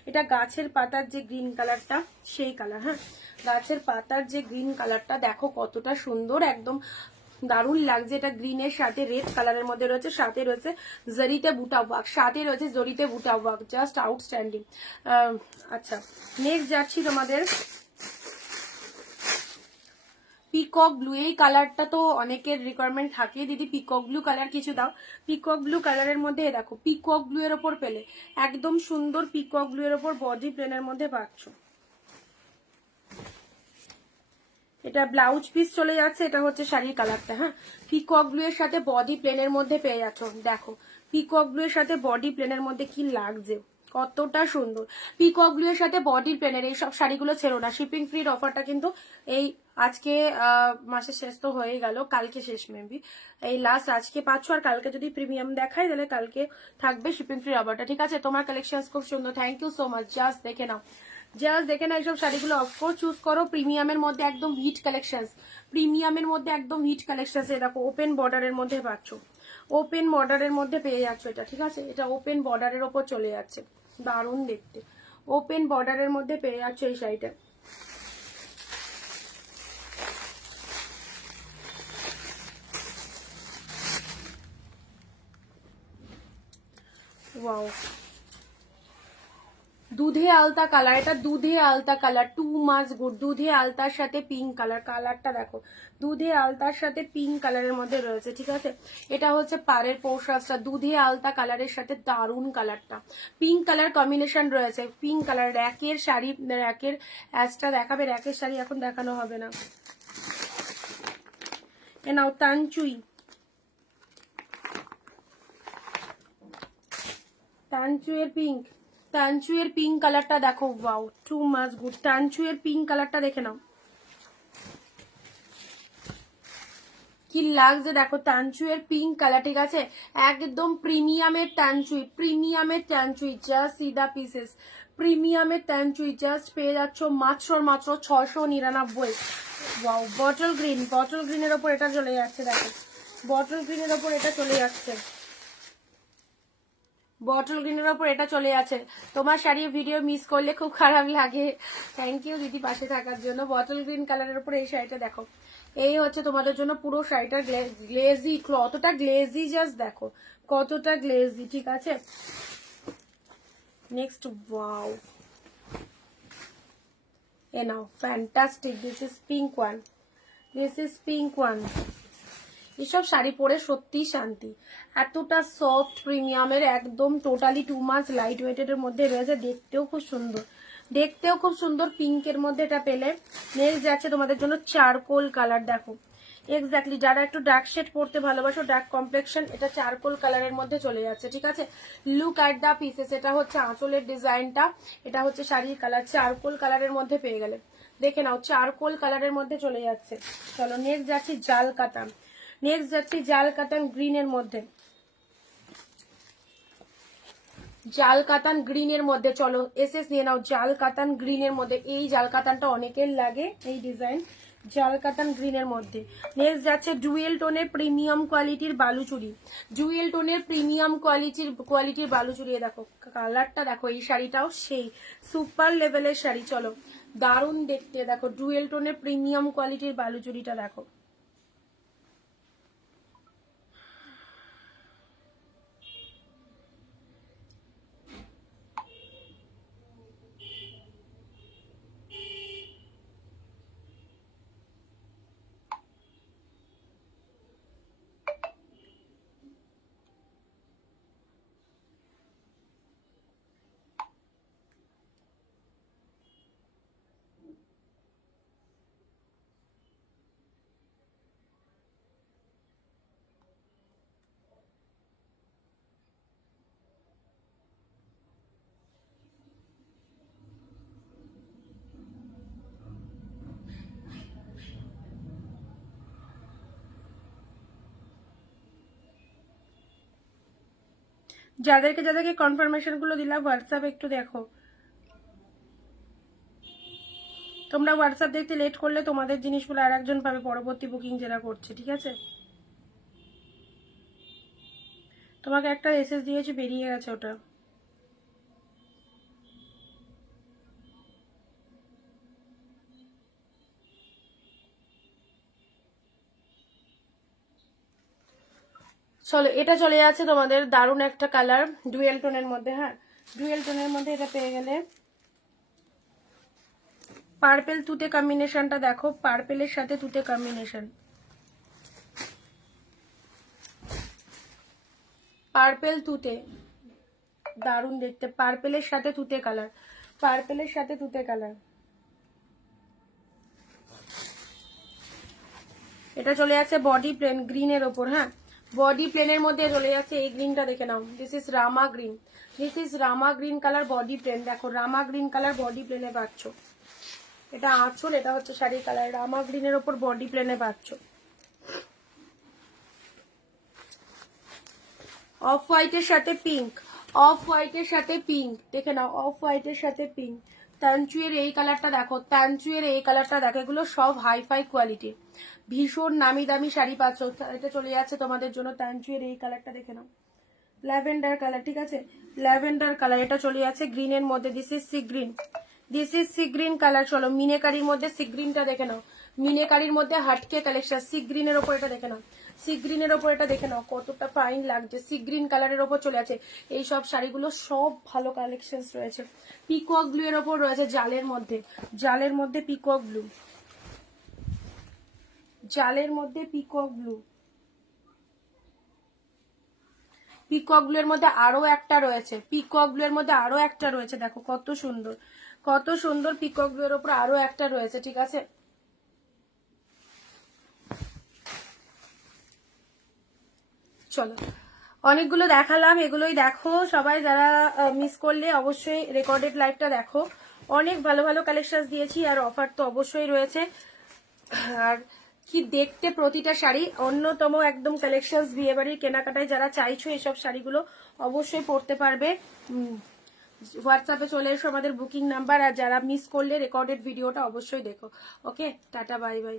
এটা গাছের পাতার যে গ্রিন কালারটা সেই কালার, হ্যাঁ গাছের পাতার যে গ্রিন কালারটা দেখো কতটা সুন্দর, একদম দারুণ লাগছে। এটা গ্রিনের সাথে রেড কালারের মধ্যে রয়েছে, সাথে রয়েছে জরিতে বুটা ওয়ার্ক, সাথে রয়েছে জরিতে বুটা ওয়ার্ক, জাস্ট আউটস্ট্যান্ডিং। আচ্ছা নেক্সট যাচ্ছি তোমাদের পিকক ব্লু, এই কালারটা তো অনেকের রিকোয়ারমেন্ট থাকে, দিদি পিকক ব্লু কালার কিছু দাও। পিকক ব্লু কালারের মধ্যে দেখো, পিকক ব্লু এর ওপর পেলে একদম সুন্দর, পিকক ব্লু এর ওপর বডি প্লেনের মধ্যে পাচ্ছ। এটা ব্লাউজ পিস চলে যাচ্ছে, এটা হচ্ছে শাড়ির কালারটা, হ্যাঁ পিকক ব্লু এর সাথে বডি প্লেনের মধ্যে পেয়ে যাচ্ছ। দেখো পিকক ব্লু এর সাথে বডি প্লেনের মধ্যে কি লাগছে, কতটা সুন্দর। পিকক ব্লু এর সাথে বডি প্লেনের এইসব শাড়িগুলো ছেড়ো না, শিপিং ফ্রির অফারটা কিন্তু এই আজকে মাসের শেষ তো হয়ে গেল, কালকে শেষ মেবি, এই লাস্ট আজকে পাচ্ছ। আর কালকে যদি প্রিমিয়াম দেখায় তাহলে কালকে থাকবে শিপিং ফ্রি অফারটা, ঠিক আছে। তোমার কালেকশন খুব সুন্দর, thank you so much. Just দেখে নাও, জাস্ট দেখে নাও এইসব শাড়িগুলো, অফকোর্স চুজ করো। প্রিমিয়ামের মধ্যে একদম হিট কালেকশন, প্রিমিয়ামের মধ্যে একদম হিট কালেকশন। দেখো ওপেন বর্ডারের মধ্যে পাচ্ছ, ওপেন বর্ডারের মধ্যে পেয়ে যাচ্ছ এটা, ঠিক আছে। এটা ওপেন বর্ডারের ওপর চলে যাচ্ছে, দারুণ দেখতে। ওপেন বর্ডারের মধ্যে পেয়ে যাচ্ছ এই শাড়িটা। ওয়াও, দুধে আলতা কালার, এটা দুধে আলতা কালার, টু মাছ গুড। দুধে আলতার সাথে পিঙ্ক কালার, কালারটা দেখো, দুধে আলতার সাথে পিঙ্ক কালারের মধ্যে রয়েছে, ঠিক আছে। এটা হচ্ছে পাড়ের পোশাকটা, দুধে আলতা কালারের সাথে দারুন কালারটা, পিঙ্ক কালার কম্বিনেশন রয়েছে, পিঙ্ক কালার। র্যাকের শাড়ি, র্যাকের অ্যাজটা দেখাবে, র্যাকের শাড়ি এখন দেখানো হবে না। এ নাও তানচুই, তানচুয়ের পিঙ্ক, তানচুয়ের পিঙ্ক কালারটা দেখো, ওয়াও টু মাচ গুড। তানচুয়ের পিঙ্ক কালারটা দেখে নাও কি লাগছে, দেখো তানচুয়ের পিঙ্ক কালার, ঠিক আছে। একদম প্রিমিয়ামের তানচুই, প্রিমিয়ামের তানচুই, just see the pieces. প্রিমিয়ামের তানচুই just পেয়ে যাচ্ছ মাত্র মাত্র 699। ওয়াও, বটল গ্রিন, বটল গ্রিনের ওপর এটা চলে যাচ্ছে, দেখো বটল গ্রিনের ওপর এটা চলে যাচ্ছে, বটল গ্রিনের ওপর এটা চলে আছে। তোমার শাড়ি ভিডিও মিস করলে খুব খারাপ লাগে, থ্যাংক ইউ দিদি পাশে থাকার জন্য। বটল গ্রিন কালারের উপর এই শাড়িটা দেখো, এই হচ্ছে তোমাদের জন্য পুরো শাড়িটার গ্লেজি, কতটা গ্লেজি জাস্ট দেখো, কতটা গ্লেজি, ঠিক আছে। Next, wow, A now fantastic, this is pink one, this is pink one. এসব শাড়ি পরে সত্যি শান্তি, এতটা সফট প্রিমিয়ামের, একদম টোটালি টু মাছ লাইট ওয়েটেড এর মধ্যে রয়েছে, দেখতেও খুব সুন্দর, দেখতেও খুব সুন্দর। পিঙ্কের মধ্যে এটা পেলে। নেক্সট যাচ্ছে তোমাদের জন্য চারকোল কালার, দেখো এক্স্যাক্টলি যারা একটু ডার্ক শেড পড়তে ভালোবাসো, ডার্ক কমপ্লেকশন, এটা চারকোল কালারের মধ্যে চলে যাচ্ছে, ঠিক আছে। লুক অ্যাট দা পিসেস, এটা হচ্ছে আঁচলের ডিজাইনটা, এটা হচ্ছে শাড়ির কালার, চারকোল কালারের মধ্যে পেয়ে গেলে, দেখে নাও চারকোল কালারের মধ্যে চলে যাচ্ছে। চলো নেক্সট যাচ্ছি জাল কাতান, নেক্সট যাচ্ছি জাল কাতান গ্রিনের মধ্যে, জাল কাতান গ্রিনের মধ্যে। চলো এসএস নিয়ে নাও, জাল কাতান গ্রিনের মধ্যে। এই জাল কাতানটা অনেকের লাগে, এই ডিজাইন জাল কাতান গ্রিনের মধ্যে। নেক্সট যাচ্ছে ডুয়েল টোনের প্রিমিয়াম কোয়ালিটির বালুচুরি, ডুয়েল টোনের প্রিমিয়াম কোয়ালিটির বালুচুরি। দেখো কালারটা দেখো, এই শাড়িটাও সেই সুপার লেভেলের শাড়ি, চলো দারুণ দেখতে। দেখো ডুয়েল টোনের প্রিমিয়াম কোয়ালিটির বালুচুরিটা দেখো, যাদেরকে যাদেরকে কনফার্মেশন গুলো দিলাম হোয়াটসঅ্যাপ একটু দেখো। তোমরা হোয়াটসঅ্যাপ দেখতে লেট করলে তোমাদের জিনিসগুলো আর একজন পাবে পরবর্তী বুকিং যারা করছে, ঠিক আছে। তোমাকে একটা এসএস দিয়েছি, বেরিয়ে গেছে ওটা। চলো এটা চলে যাচ্ছে তোমাদের দারুণ একটা কালার ডুয়েল টোনের মধ্যে, হ্যাঁ ডুয়েল টোনের মধ্যে এটা পেয়ে গেলে। পার্পেল তুতে কম্বিনেশনটা দেখো, পার্পেলের সাথে তুতে কম্বিনেশন, পার্পেল তুতে দারুণ দেখতে, পার্পেলের সাথে তুতে কালার, পার্পেলের সাথে তুতে কালার। এটা চলে যাচ্ছে বডি প্লেন গ্রিনের ওপর, হ্যাঁ বডি প্লেনের মধ্যে চলে যাচ্ছে এই গ্রিনটা, দেখে নাও this is Rama green, this is Rama green colour body plain. দেখো রামা গ্রিন কালার বডি প্লেনে পাচ্ছ, এটা আঁচল, এটা হচ্ছে শাড়ির কালার। রামা গ্রিনের ওপর বডি প্লেনে পাচ্ছ। অফ হোয়াইটের সাথে পিঙ্ক, অফ হোয়াইটের সাথে পিঙ্ক, দেখে নাও, অফ হোয়াইটের সাথে পিঙ্ক। তানচুয়ের এই কালারটা দেখো, তানচুয়ের এই কালারটা দেখো, এগুলো সব হাইফাই কোয়ালিটি, ভীষণ নামি দামি শাড়ি পাচ্ছ। এটা চলে যাচ্ছে তোমাদের জন্য তানচুয়ের এই কালারটা, দেখে নাও, ল্যাভেন্ডার কালার, ঠিক আছে, ল্যাভেন্ডার কালার। এটা চলে যাচ্ছে গ্রিনের মধ্যে, this is sea green, this is sea green colour. চলো মিনেকারির মধ্যে সি গ্রিনটা দেখে নাও, মিনেকারির মধ্যে হাটকে কালেকশন, সি গ্রিনের ওপর এটা দেখে নাও, সি গ্রিনের ওপর এটা দেখে নাও, কতটা ফাইন লাগছে, সি গ্রিন কালারের ওপর চলে আছে। এই সব শাড়িগুলো সব ভালো কালেকশন রয়েছে। পিকক ব্লু এর ওপর রয়েছে জালের মধ্যে, জালের মধ্যে পিকক ব্লু, জালের মধ্যে পিকক ব্লু, পিকক ব্লু এর মধ্যে আরো একটা রয়েছে, পিকক ব্লু এর মধ্যে আরো একটা রয়েছে, দেখো কত সুন্দর, কত সুন্দর, পিকক ব্লু এর উপর আরো একটা রয়েছে, ঠিক আছে। চলো অনেকগুলো দেখালাম, এগুলোই দেখো সবাই, যারা মিস করলে অবশ্যই রেকর্ডেড লাইভটা দেখো। অনেক ভালো ভালো কালেকশন দিয়েছি, আর অফার তো অবশ্যই রয়েছে। আর কি দেখতে প্রতিটা শাড়ি, অন্যতম একদম কালেকশন, বিয়ে বাড়ির কেনাকাটায় যারা চাইছো এসব শাড়িগুলো অবশ্যই পড়তে পারবে। হোয়াটসঅ্যাপে চলে এসো, আমাদের বুকিং নাম্বার। আর যারা মিস করলে রেকর্ডেড ভিডিওটা অবশ্যই দেখো। ওকে, টাটা, বাই বাই।